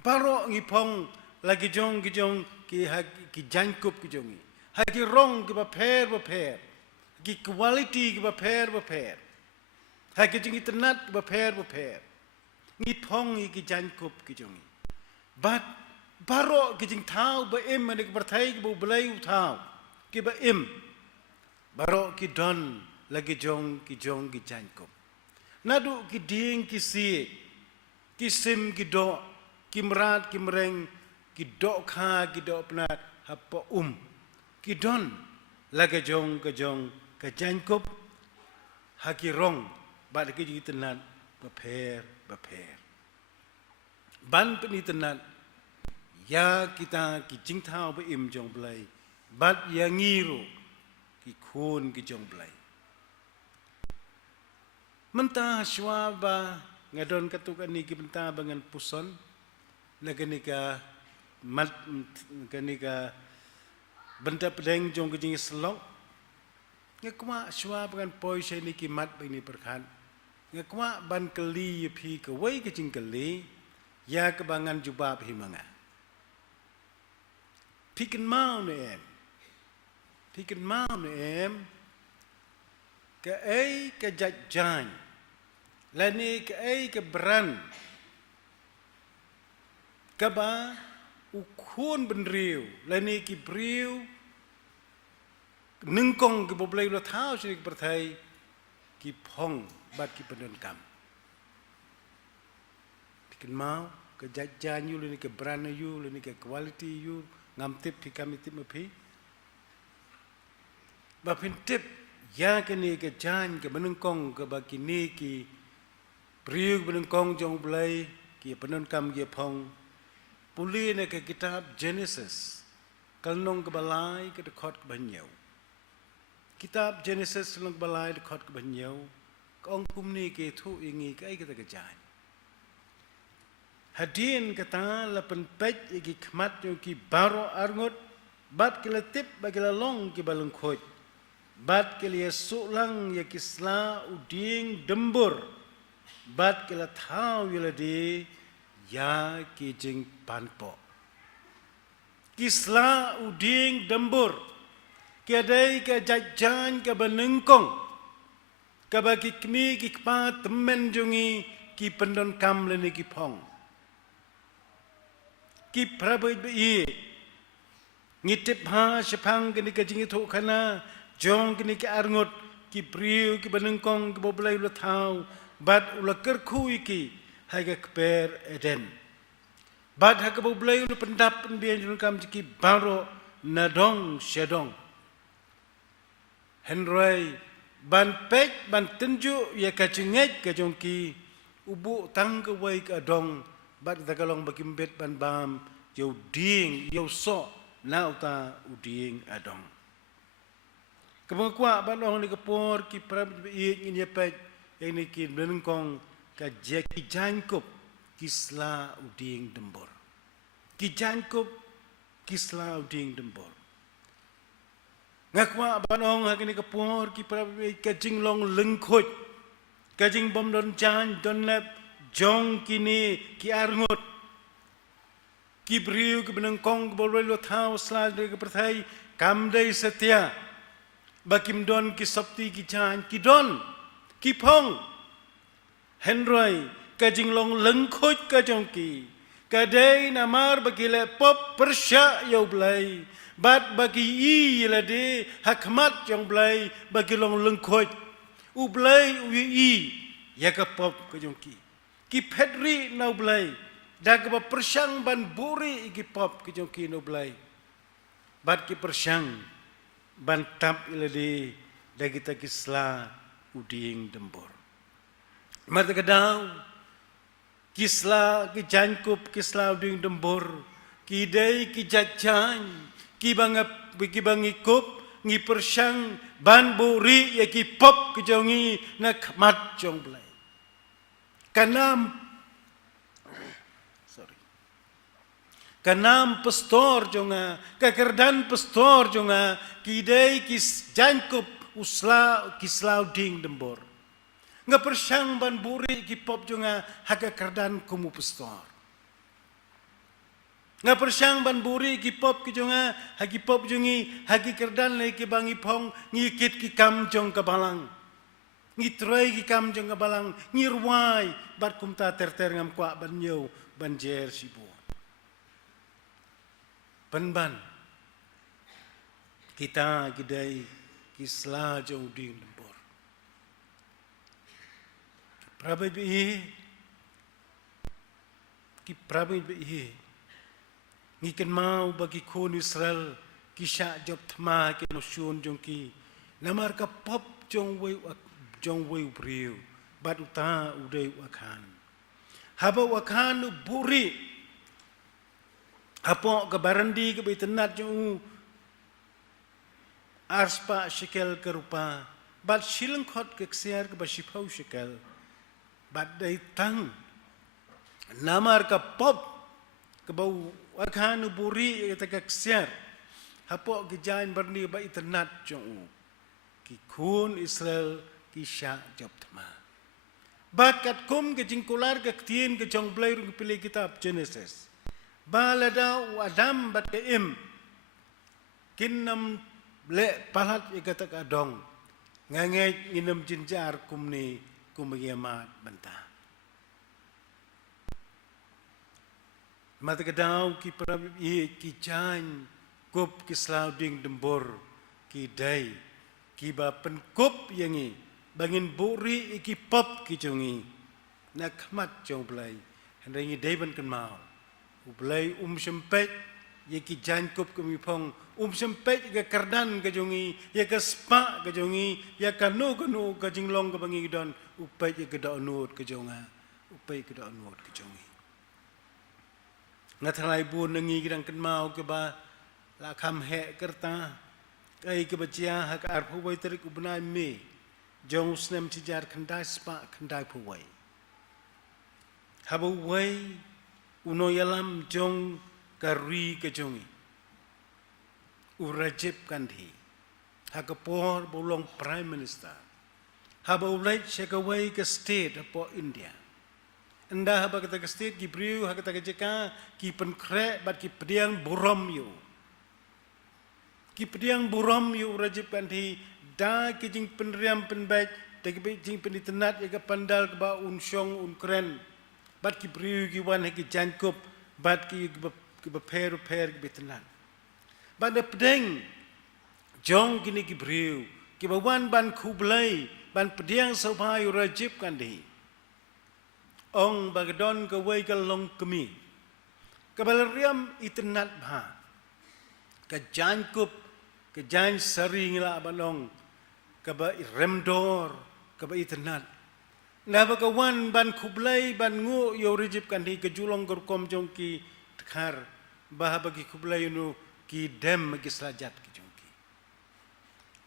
baro ngipong lagi jong ki jangkup ki jongi hagi rong ki baper ki quality ki baper hagi jingi tenat ki baper ngi phong ki jangkup ki jongi bat baro ki jing thau ba em ne ki berthai ki bu belai thau ki ba em baro ki don lagi jong ki jangkup nadu ki ding ki si ki sim ki do ki merat ki mereng ki do kha ki do penat hapa ki don lagi jong ke jangkup haki rong bad ki jing tenat baper ban peni tenat ya kita ki jing thau ba im jong blai bad ya ngiru ki khun ki jong blai menta swaba ngadon katuk ani ki benta bangan puson naganika mat naganika benda pedeng jong ki jing selok ngakwa swaba bangan poi sai ni ki mat bini perkhan ngakwa ban keli phi ka wai ki jing keli ya kebangan jubab himanga piken mau ne em ke ai ke jajjan lani ke ai ke bran ke ba ukun benriu lani ki briu nengkong ke boblai lo thau si ke perthai ki phong bat ki pendon kam piken mau ke jajjan yu lani ke bran yu lani ke quality yu ngam tip pi kami tip mapi ba pin tip ya ke ni ke jan ke benengkong ke ba ki ni ki priu benengkong jong blai ki penon kam ge phong puli ne ke kitab Genesis kalnong ke balai ke dekhot ke banyau kitab Genesis long balai dekhot ke banyau kong kum ni ke thu ingi ke ai ke jan hadin kata lapan pej iki khmat yo ki baro arngot bat ke tip bagi long ki balung khoj bat ke lia sulang ya kisla uding dembur bat ke la thau yo di ya ki jing panpo kisla uding dembur ke dai ke jajjan ke benengkong ke bagi kmi ki kpa temen jongi ki pendon kam leni ki phong ki prabai bi ngitip ha sepang kini ke jingi thu khana jong kini ke arngot ki priu ki benengkong ki boblai lo thau bat ula kerkhu iki hai ke per eden bat ha ke boblai lo pendap penbian jun kam ki baro nadong shedong henroi ban pek ban tenju ya ka chinget ka jong ki ubu tang ke wai ka dong bat dagalong bakimbet ban bam yo ding yo so nau ta uding adong kemangkwa ban ong ni kapor ki prab i ni pek ini ki benengkong ka jeki jangkup kisla uding dembor ki jangkup kisla uding dembor ngakwa ban ong ha ni kapor ki prab ka jinglong lengkhoj ka jing bom don jan don lep jong kini ki arngot ki briu ki benengkong bolwe lo thau slal de perthai kam dei setia bakim don ki sapti ki chan ki don ki phong henroi ka jinglong lengkhoj ka jong ki ka dei namar bagile pop persya yo blai bat bagi i la de hakmat jong blai bagilong lengkhoj u blai u i ya ka pop ka jong ki pedri nau blai dak ba persang ban buri ki pop ki jong ki nau blai bat ki persang ban tap iladi dak kita kisla uding dembor mata kadau kisla ki jangkup kisla uding dembor ki dei ki jajjan ki bangikup ngi persang ban buri ya ki pop ki jongi nak mat jong blai kanam pastor jonga kakerdan pastor jonga kidai kis jangkup usla kislau ding dembor nga persang ban buri ki pop jonga haka kerdan kumu pastor Ngapersang ban buri ki pop ki jonga hagi pop jongi hagi kerdan le ki bangi pong ngikit ki kam jong kabalang ngitrai ki kam jong kabalang ngirwai bat kumta ter ngam kwa ban nyo ban jer sibu ban kita gidai kisla jong ding lembor prabai bi ngiken mau bagi kon Israel kisah job thma ke no shun jong ki namar ka pop jong wei briu bat uta udai wakan haba wakan buri apo ke barandi ke bitenat jong arspa shekel ke rupa bat shileng khot ke ksiar ke basipau shekel bat dai tang namar ka pop kebau akan buri kita keksiar hapok kejain berni ba internet jong ki kun Israel ki sya job tama bakat kum ke jingkular ke tien ke jong blai ru pilih kitab Genesis balada Adam bat ke im kinnam le palat ikata ka dong ngangai inam jinjar kum ni kum yamat bantah mata kedau ki prabi ki jan kop ki slauding dembor ki dai ki ba penkop yangi bangin buri ki pop ki jongi nak mat jong blai hendangi deben kan mau blai sempet ye ki jan kop ki mipong sempet ke kardan ke jongi ye ke spa ke jongi ya kanu ke jinglong ke bangi don upai ye ke da nut ke jonga upai ke da nut ke jongi ngathalai bun nengi gidang kenmau ke ba la kham he kerta kai ke bachia ha ka arphu wai tarik ubnai me jong snem chijar khandai spa khandai phu wai habu wai uno yalam jong kari ke jongi urajib Gandhi ha ka por bolong prime minister habu ulai shekawai ke state po India anda haba kata ke state ki briu ha kata ke jeka ki penkre bat ki pediang burom yu ki pediang burom yu Rajib Gandhi da ki jing penriam penbaik de ki jing penitenat ya ke pandal ke ba unsyong kren bat ki briu ki wan ki jankup bat ki per ki betenat bat de pedeng jong kini ki briu ki ba wan ban kublai ban pediang sobai Rajib Gandhi ong bagadon ke wei ke long kemi ke balariam itnat bha ke jankup ke jan sari ngila balong ke ba remdor ke ba itnat na ba kawan ban kublai ban ngu yo Rajib Gandhi ke julong gorkom jong ki khar bah bagi kublai nu ki dem ki slajat ki jong ki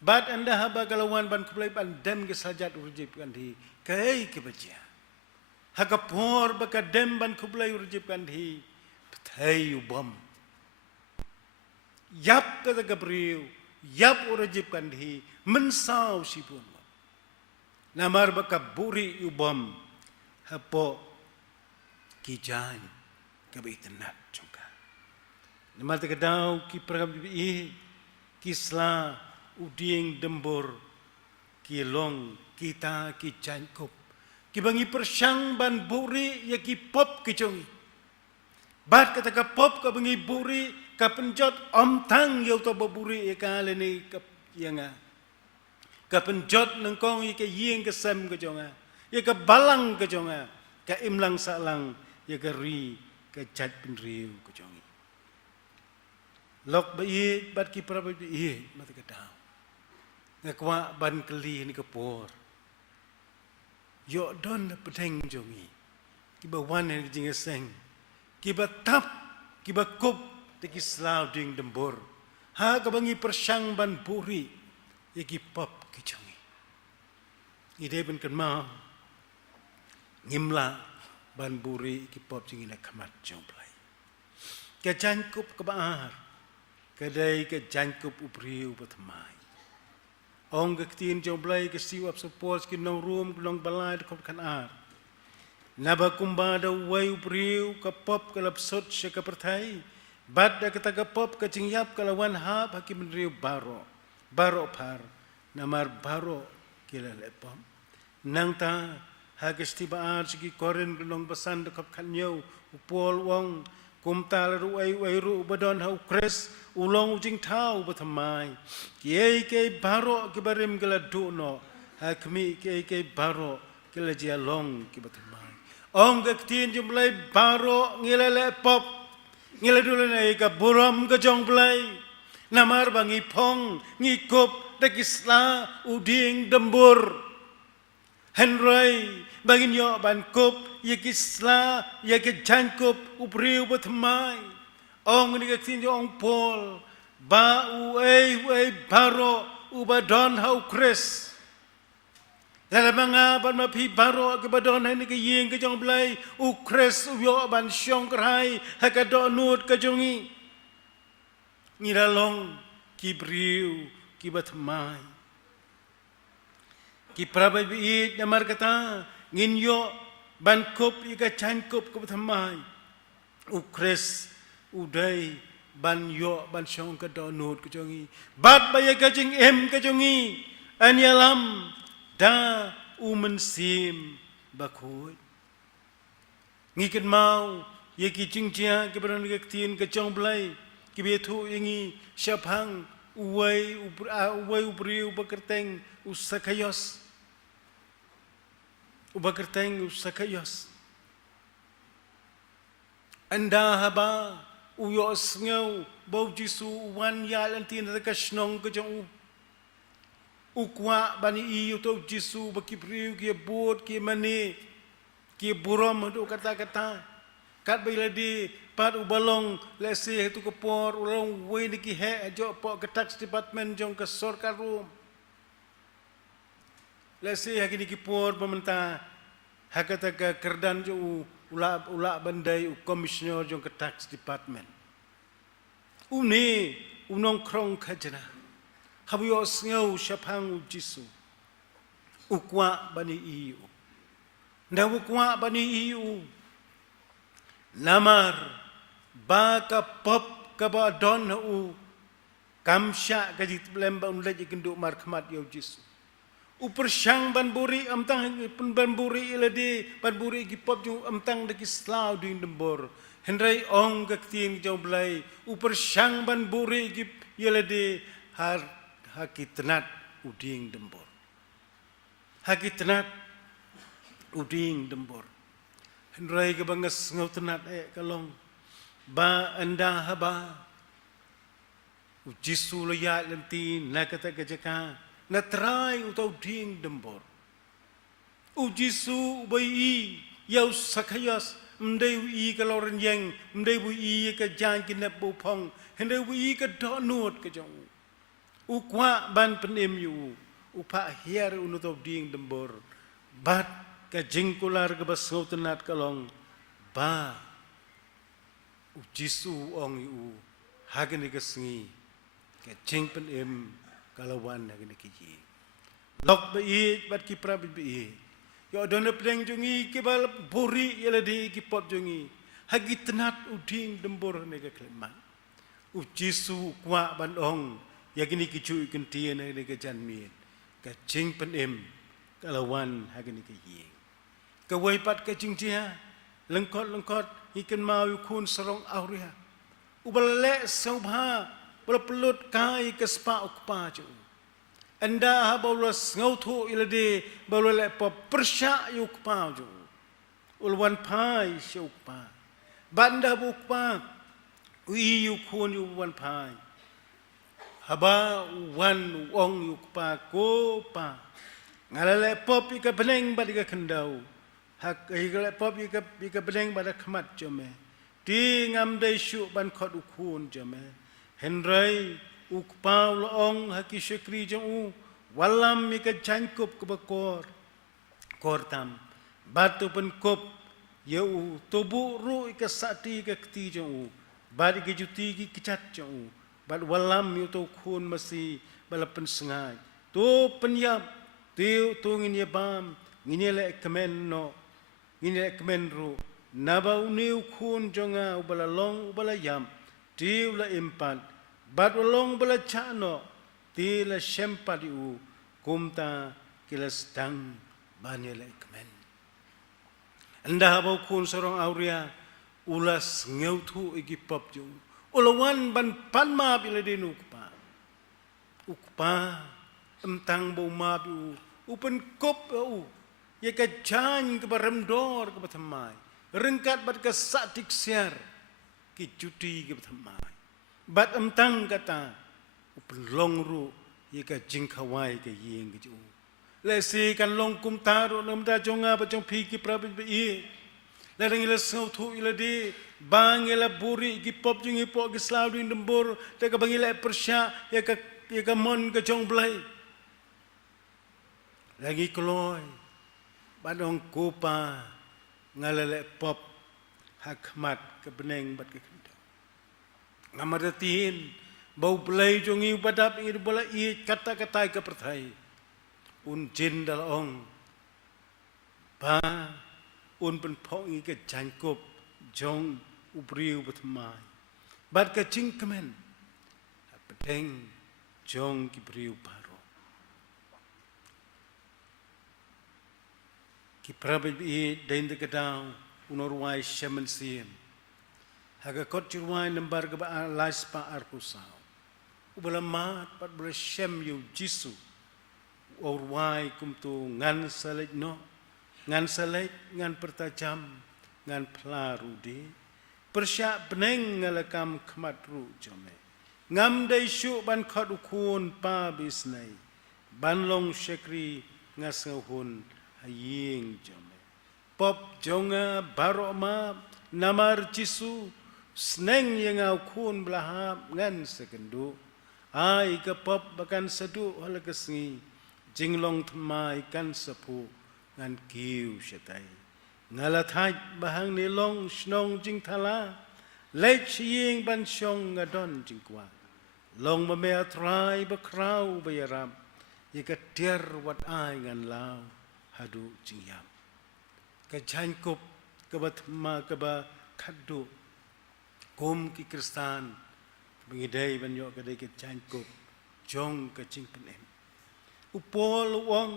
bat anda haba kalawan ban kublai ban dem ki slajat Rajib Gandhi kai ke bacia Hakapor baka demban kublai Rajib Gandhi pthai ubam yap kata Gabriel yap Rajib Gandhi mensau sipun namar baka buri ubam hapo kijan kabitenat juga namar tekadau ki prabi kisla uding dembor kilong kita ki jankup kibangi persyang ban buri ya ki pop ki jongi bat kata ka pop ka bangi buri ka penjot om tang yo to buri ya ka le ni ka yanga ka penjot nang kong ya ka yeng ka sem ka jonga ya ka balang ka jonga ka imlang salang ya ka ri ka jat pen riu ka jongi lok ba ye bat ki pra ba ye mat ka daw ngakwa ban keli ni ka por yo don pedeng jongi kiba wan en jinga seng kiba tap kiba kop te ki slauding dembor ha ka bangi persyang ban puri ye ki pop ki jongi ide ben kan ma ngimla ban buri ki pop jingi na kamat jong plai ke jangkup ke baar ke dai ke jangkup upriu batmai ong ke tin jong blai ke siwap support ki nong room nong balai ko kan ar naba kumba da wai upriu ka pop ka lapsot se ka perthai Bad da kata kapop kacing yap kalawan hap hakim riu baro par namar baro kila lepom nang ta hagis tibaan sigi korin gulong basan dekap kanyo upol wong kumta ru ai ru badon hau kres ulong ujing tau batamai ke baro ke barim gala duno hakmi ke baro kila jialong ke batamai ong gaktin jumlai baro ngilele pop ngila dulu na ka buram ka jong play namar bangi pong ngikop dakisla uding dembur henry bangin yo ban kop yakisla yak jankop upriu batmai ong ni ka tin ong pol ba uai baro ubadon hau kres Lala mga ban mapi baro ke badon ni ke yeng ke jong blai ukres ubyo ban syong kerai hakado nut ke jongi ngiralong ki briu ki batmai ki prabai namar kata ngin yo ban kop ika chankop ke batmai ukres udai ban yo ban syong ke nut ke jongi bat baya ke jing em ke jongi anyalam da umensim bakoi ngiken mau yeki cingcia ke beran ke tin ke chong blai ke betu ingi syapang uwai ubri ubakerteng usakayos anda haba uyos ngau bau jisu wan ya lantin ka snong ke jong ukwa bani iyo to jisu bakipriu ki bot ki mani ki buram do kata-kata kat bila di pat ubalong lesi itu kepor ulong we ki he ajo po ke tax department jong ke sarkar room lesi hagi ki por pementa hakata ke kerdan jo ula bandai commissioner jong ke tax department uni unong krong kajana habuyo ngau syapang jisu ukwa bani iu nda ukwa bani iu namar baka pop kaba don u kamsya kaji lemba unlaj kenduk mar khmat yo jisu upersyang banburi amtang pun banburi ilade banburi gi pop ju amtang de kislau ding dembor hendrai ong gaktin jo blai upersyang banburi gi ilade har hakitnat uding dembor hakitnat uding dembor hendrai ke bangas ngau tenat kalong ba anda haba ujisu loya lenti nakata kejaka na try utau ding dembor ujisu bai yau sakayas mdai wi kalau renyeng mdai wi ke jan kinap bopong hendai wi ke donut ke jong ukwa ban penem yu upa hiar unuto ding dembor bat ke jingkular ke basau tenat kalong ba ujisu ong yu hagani ke sengi ke jing penem kalawan hagani ke yi lok bei bat ki prabi bei yo dona pleng jungi ke bal bori yela di ki pot jungi hagi tenat uding dembor ne ke kleman ujisu kwa ban ong yakini kicu ikentie na ke janmien ka jing penem kalawan hagani ke yi ka waipat ka jingtia lengkot ikan mau kun serong auria ubale saubha pelut kai ke spa ukpa ju anda bolos ngautu ilade bolole persya yukpa ju ulwan pai syukpa banda bukpa ui yukun yuwan pai haba wan wong yukpa ko pa ngalale pop ika beneng badika kendau hak igale pop ika beneng badak khmat jome ti ngam dai syu ban khot ukun jome henrai ukpa long haki syekri jong walam ika jankop ke bakor kortam batu pen kop yau tubu ru ika sati ika kti jong bad ika juti ika kicat jong bad walam yu to kun masi balapan sengai tu penyap tu ngin ye bam ngin le kemen no ngin le kemen ru nabau niu kun jonga ubala long ubala yam tiu la impat bat walong bala chano ti la shempat u kumta kila sedang banyala ikmen anda habau kun sorong auria ulas ngeutu igi pop ju ulawan ban panma bila dinu ukpa emtang bau ma u upen kop u ye ka jan ke baremdor ke bathamai rengkat bat ka satik siar ki cuti ke bathamai bat emtang kata upen longru ye ka jingkhawai ke yeng ke ju lesi kan long kum taru nam da jonga ba jong phi ki prabit be i la reng ila sau thu ila di bang ila buri ki pop jing ipo ki slau din dembur te ka bang ila persya ye ka mon ke jong blai lagi kloy badong kupa ngalale pop hakmat ke beneng bat ke kendo ngamadatin bau blai jong i badap i bola i kata-kata ke perthai un jin dal ong ba un pen phong i ke jangkop jong ubriu batmai bat ke jingkemen peteng jong ki briu paro ki prabe i den de kadau unor wai shaman siem haga kot chirwai lembar ke ba las pa arkusau ubala mat pat bala shem yu jisu or wai kum tu ngan salek no ngan salek ngan pertajam ngan plarudi persya beneng ngalakam khmat ru jome ngam dai shu ban khot ukun pa bisnai ban long shekri ngasahun haying jome pop jonga baroma namar jisu sneng yang au kun belahap ngan sekendu ai ke pop bakan sedu halakasngi jinglong thmai kan sapu ngan kiu shatai ngalathai bahang ni long snong jing thala lech ying ban shong ngadon jingkwa long ma me atrai ba krau ba yaram yikatir wat ai ngan lao hadu jingyam ka jangkup ka bathma ka ba khaddu kum ki kristan bangidai ban yo ka dai ka jangkup jong ka jing penem upol wong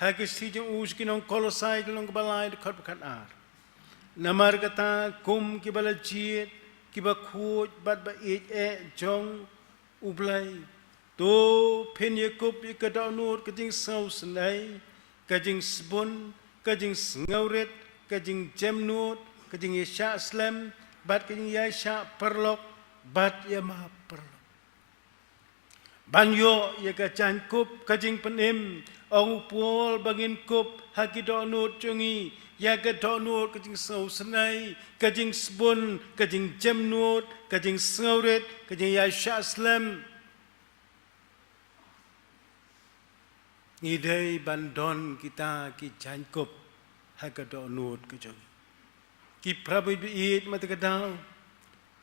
hagisi jong us kinong kolosai kinong balai de khat khat ar namar kata kum ki bala jiet ki ba khut bat ba e jong ublai to phen yakup ka da nur ka jing sau snai ka jing sbun ka jing ngauret ka jing jemnut ka jing yasha slam bat ka jing yasha perlok bat ya ma perlok banyo ya ka jangkup ka jing penem ong pol bangin kup haki donut chungi ya ka donut ka jing sau snai ka jing sbun ka jing jemnut ka jing ngauret ka jing yasha slam idai bandon kita ki jangkup haka donut ka jong ki prabu biit mata ka daw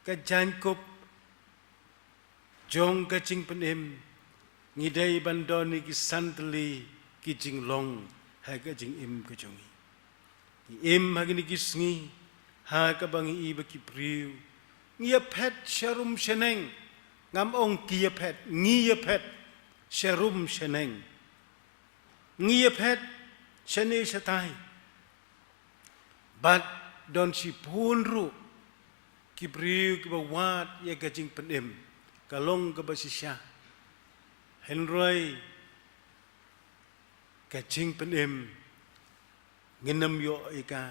ka jangkup jong ka jing penem ngidai bandon ni ki santli ki jing long ha ka jing im ka jongi ki im ha ni ki sngi ha ka bangi i ba ki priu ngia pet sharum sheneng ngam ong ki pet ngia pet sharum sheneng ngia pet shane shatai but don si punru ki priu ki ba wat ya ka jing penem kalong ka ba sisya Henry kacing penem ngenam yo ika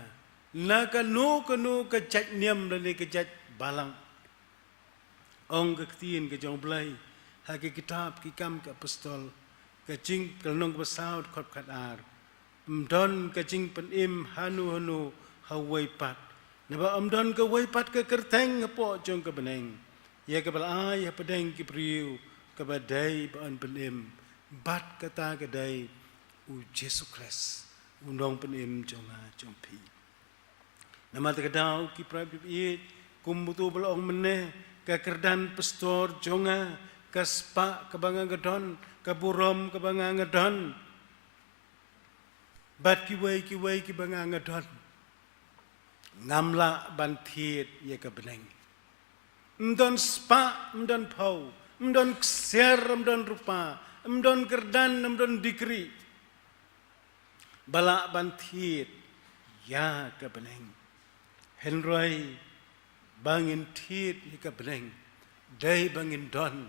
naka no ka jat niam lani ka jat balang ong ka ktiin ka jong blai ha ki kitab ki kam ka apostol kacing kalnong ka saud khot khat ar don kacing penem hanu hawai pat naba don ka wai pat ka kerteng po jong ka beneng ya ka balai ha pedeng ki priu kabadai ban penem bat kata kadai u Yesus Kristus undong penem jonga jompi nama takadau ki prabi kumbutu belong meneh ka kerdan pastor jonga kaspa kabanga gedon kaburom kabanga gedon bat ki wei ki banga gedon ngamla ban thiet ye ka beneng mdon spa, mdon pau, mdon kser, mdon rupa, mdon kerdan, mdon dikri. Balak bantit, ya ke beneng. Henry bangin tit ya ke beneng. Day bangin don,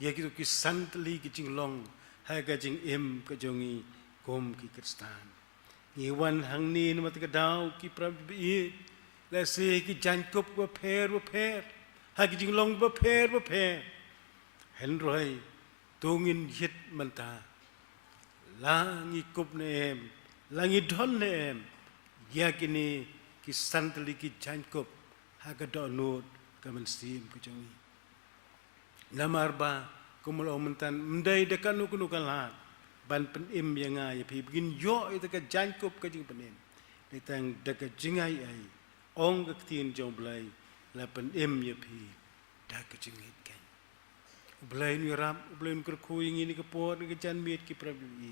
ya gitu ki santli ki jinglong, ha ka jing im ka jongi kom ki kristan. Iwan hang ni nama tiga dau ki prabi, lese ki jankup per, ha ki jinglong per. Henry tungin hit manta, langi kup neem, langi don neem, ya kini ki santli ki jankup, ha ka donut ka mensim ka jongi. Namarba kumula umentan mendai dekan ukunu kalat ban penim yang ai pi begin yo itu ka jankup ka jing penim ditang deka jingai ai ong ka tin jong blai la penim ya pi da ka jingai kan blai ni ram blai ni ku ingin ni ka pot ni ka jan miet ki prabi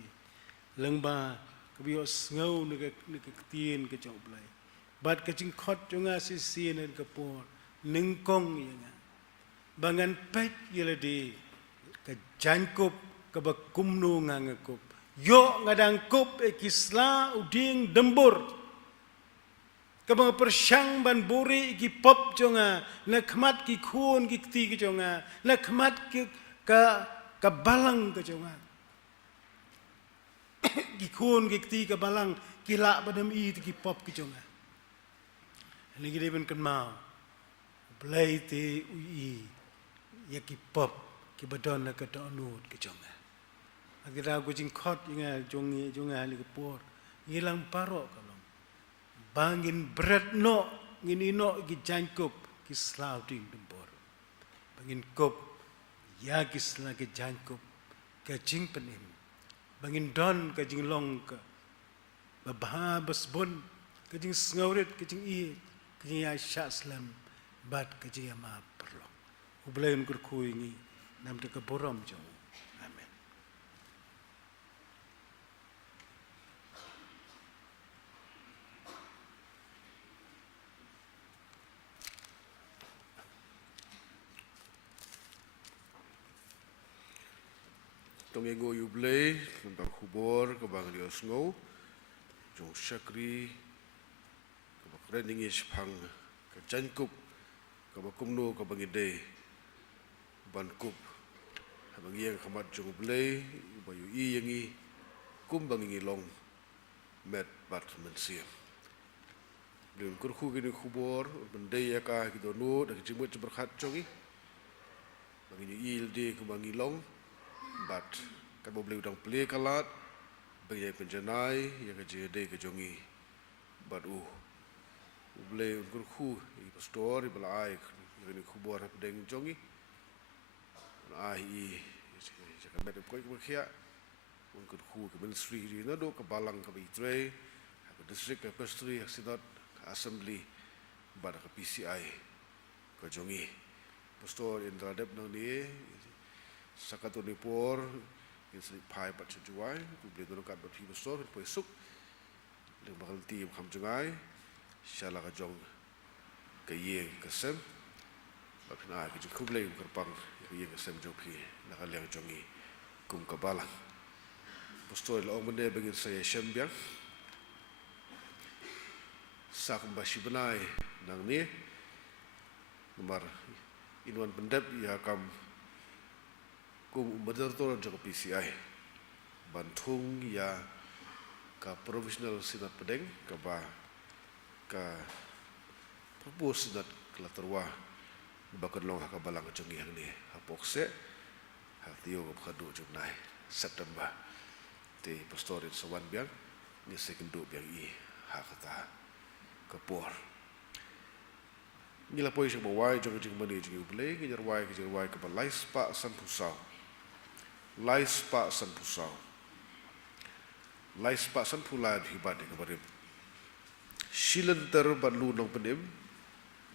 lengba ka bios ngau ni ka tin ka jong blai bat ka jing khot jonga si sin ka pot ning kong yang bangan pet yeladi ke jankup ke bakumnu ngangakup yo ngadang kup ekisla uding dembur ke bang persyang ban buri ki pop jonga nakmat ki khun ki ti ki jonga nakmat ki ka balang ke jonga ki khun ki ti ka balang ki la badam i ki pop ki jonga ni ki ben kan mau play ti ui ya ki pop ki badon na ka donut ki jonga agira ku jing khot inga jonga li por ngilang paro kalong bangin bread no ngini no ki jankup ki slauding dembor bangin kop ya ki sla ki jankup ka jing penim bangin don ka jing long ka babha basbon ka jing ngaurit ka jing i ka jing ya sha slam bat ka jing ma Ublayan kurku ini nam deka boram jauh. Amen. Tongengo yublay, tentang kubor, kebang dios ngau, jong syakri, kebang rending ispang, kejankup, kebang kumno, kebang ide. Bankup habang yang khamat jong blay bayu i yangi kumbang ngi long met bat mensiam lun kurku gini khubor bendai ya ka ki dono dak jimut berkhat jongi bangi il de kumbang ngi long bat ka bo blay udang play kalat bagi penjanai ya ka je de ka jongi bat blay kurku i pastor i balai gini khubor habdeng jongi ai jaka medem koi berkhia ungkut khu ke ministry di nado ke balang ke bitre ke district ke pastry sidot ke assembly pada ke PCI ke jongi pastor Indra Dep nang ni sakato ni por isri pai pat juai ku beli dono kat bat pastor poi suk le bakal ti kham jungai inshallah ka jong ke ye ke sem bakna ke ku beli kerpang yang kesem jopi nak liang jongi kum kabalang pastor la omne bagi saya sembiang sak bashi benai nang ni nomor inwan pendap ya kam kum moderator jok PCI bantung ya ka provisional sinat pedeng ka ba ka propose sinat kelaterwa bakal long haka balang jongi hang ni hapokse hatio khadu jumnai September te pastorin sawan biang ni sekendu biang i hakata kapor ni la poi se bawai jong jing mani jing uble ki jarwai ka balai spa san pusau lai spa san pusau lai spa san pula hibat ke barim silenter balu nong penim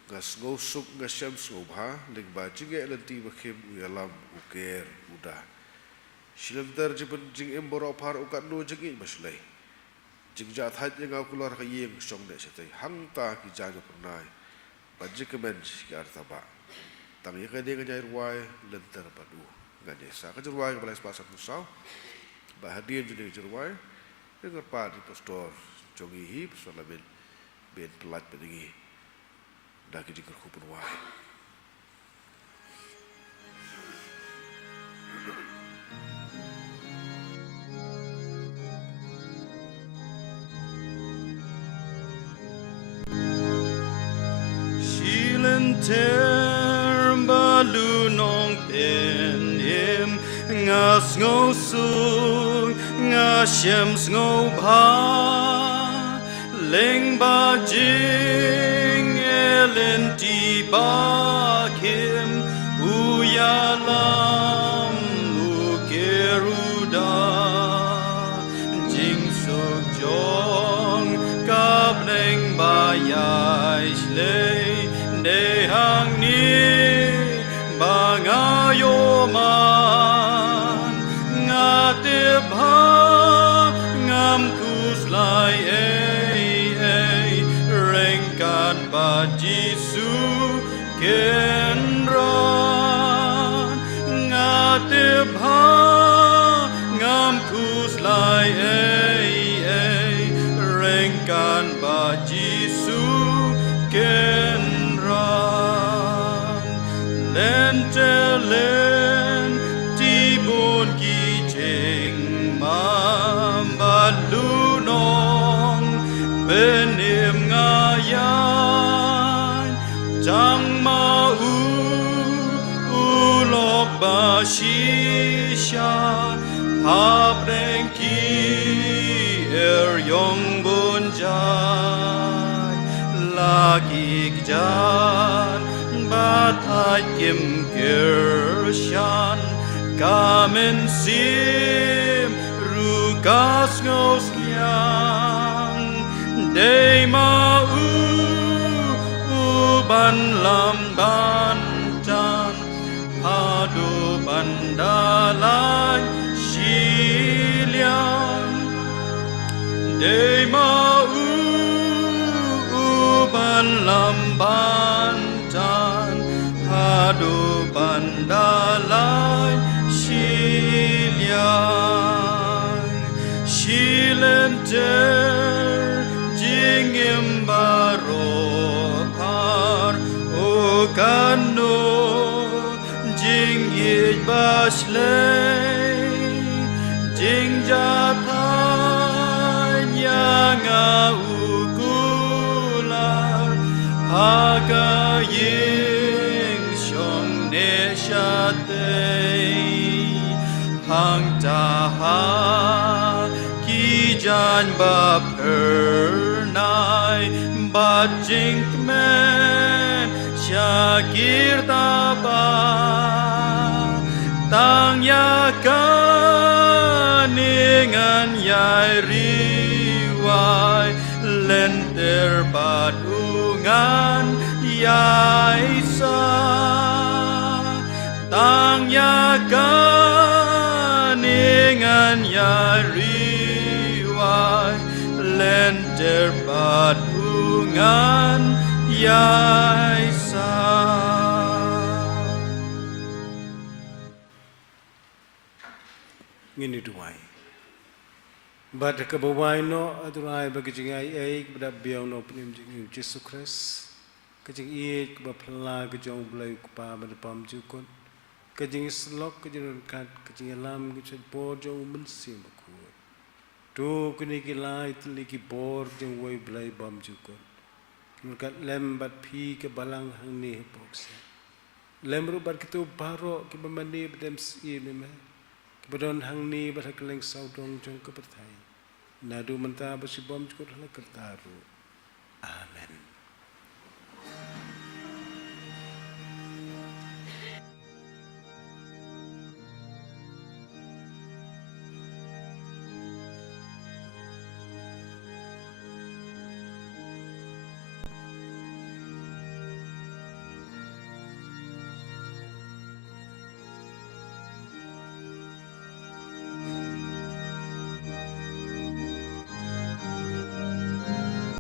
gas ngosuk gasam sobha leg bajinge lanti bakhim uyalam uker udah silenter jipen jing emboro par ukat no jingi baslai jing jat hat yang aku keluar ke yeng song de setai hangta ki jaga pernai bajik men ki artaba tang ye ka de ka jai ruai lenter padu ga desa ka ruai ka balai pasak musau ba hadir jadi ruai ke pa di pastor jogi hi pastor ben pelat pedigi dah ke jikar kupun ruai ter balu nong pen im nga ngô sung nga shem ngô ba leng ba jing elen ti ba kim u ya lam u keruda jing sok jong kap leng ba yai shlei để hàng ni ba nga yo man nga te bha ngam kus lai ei reng kan ba jisu ken ran nga te bha ngam kus lai ei reng kan ba jisu ken len ti bon ki cheng mam ba lu nong ben im nga yan chang ma u lok ba shi sha ha preng ki yong bon jai la ki jan ba thai kim Gershan kamen sim rugas ngos nyang de ma u ban lam ban tan hadu bandalai shilian de ma u ban lam ban tan hadu bandalai shilian shilenter jingim baro par o kano jingit bashlei jingjatanya nga ukular hagaying shong neshatei hang taha ki jan ba pernai ba jinkmen shakir taba tang yakaningan yai riwai lenter badungan yai sa tang yakaningan yai riwai lenter badungan yai sa ngini duai bad ka bawai no adurai bagi jingai ai bada biau no pnim jing Jesus Christ ka jing i ba phla ka jong blai ku pa ba pam ju kon ka jing slok ka jing kat ka jing lam ka chen po jong mun sim ku tu kuni ki lai tli ki bor jing wai blai bam ju kon ka lem bat phi ka balang hang ni box lem ru bat ki tu baro ki ba mani badem si me Badon hang ni bahakeleng saudong jong kepertai. Nadu mentah bersibom cukup hal kertaru.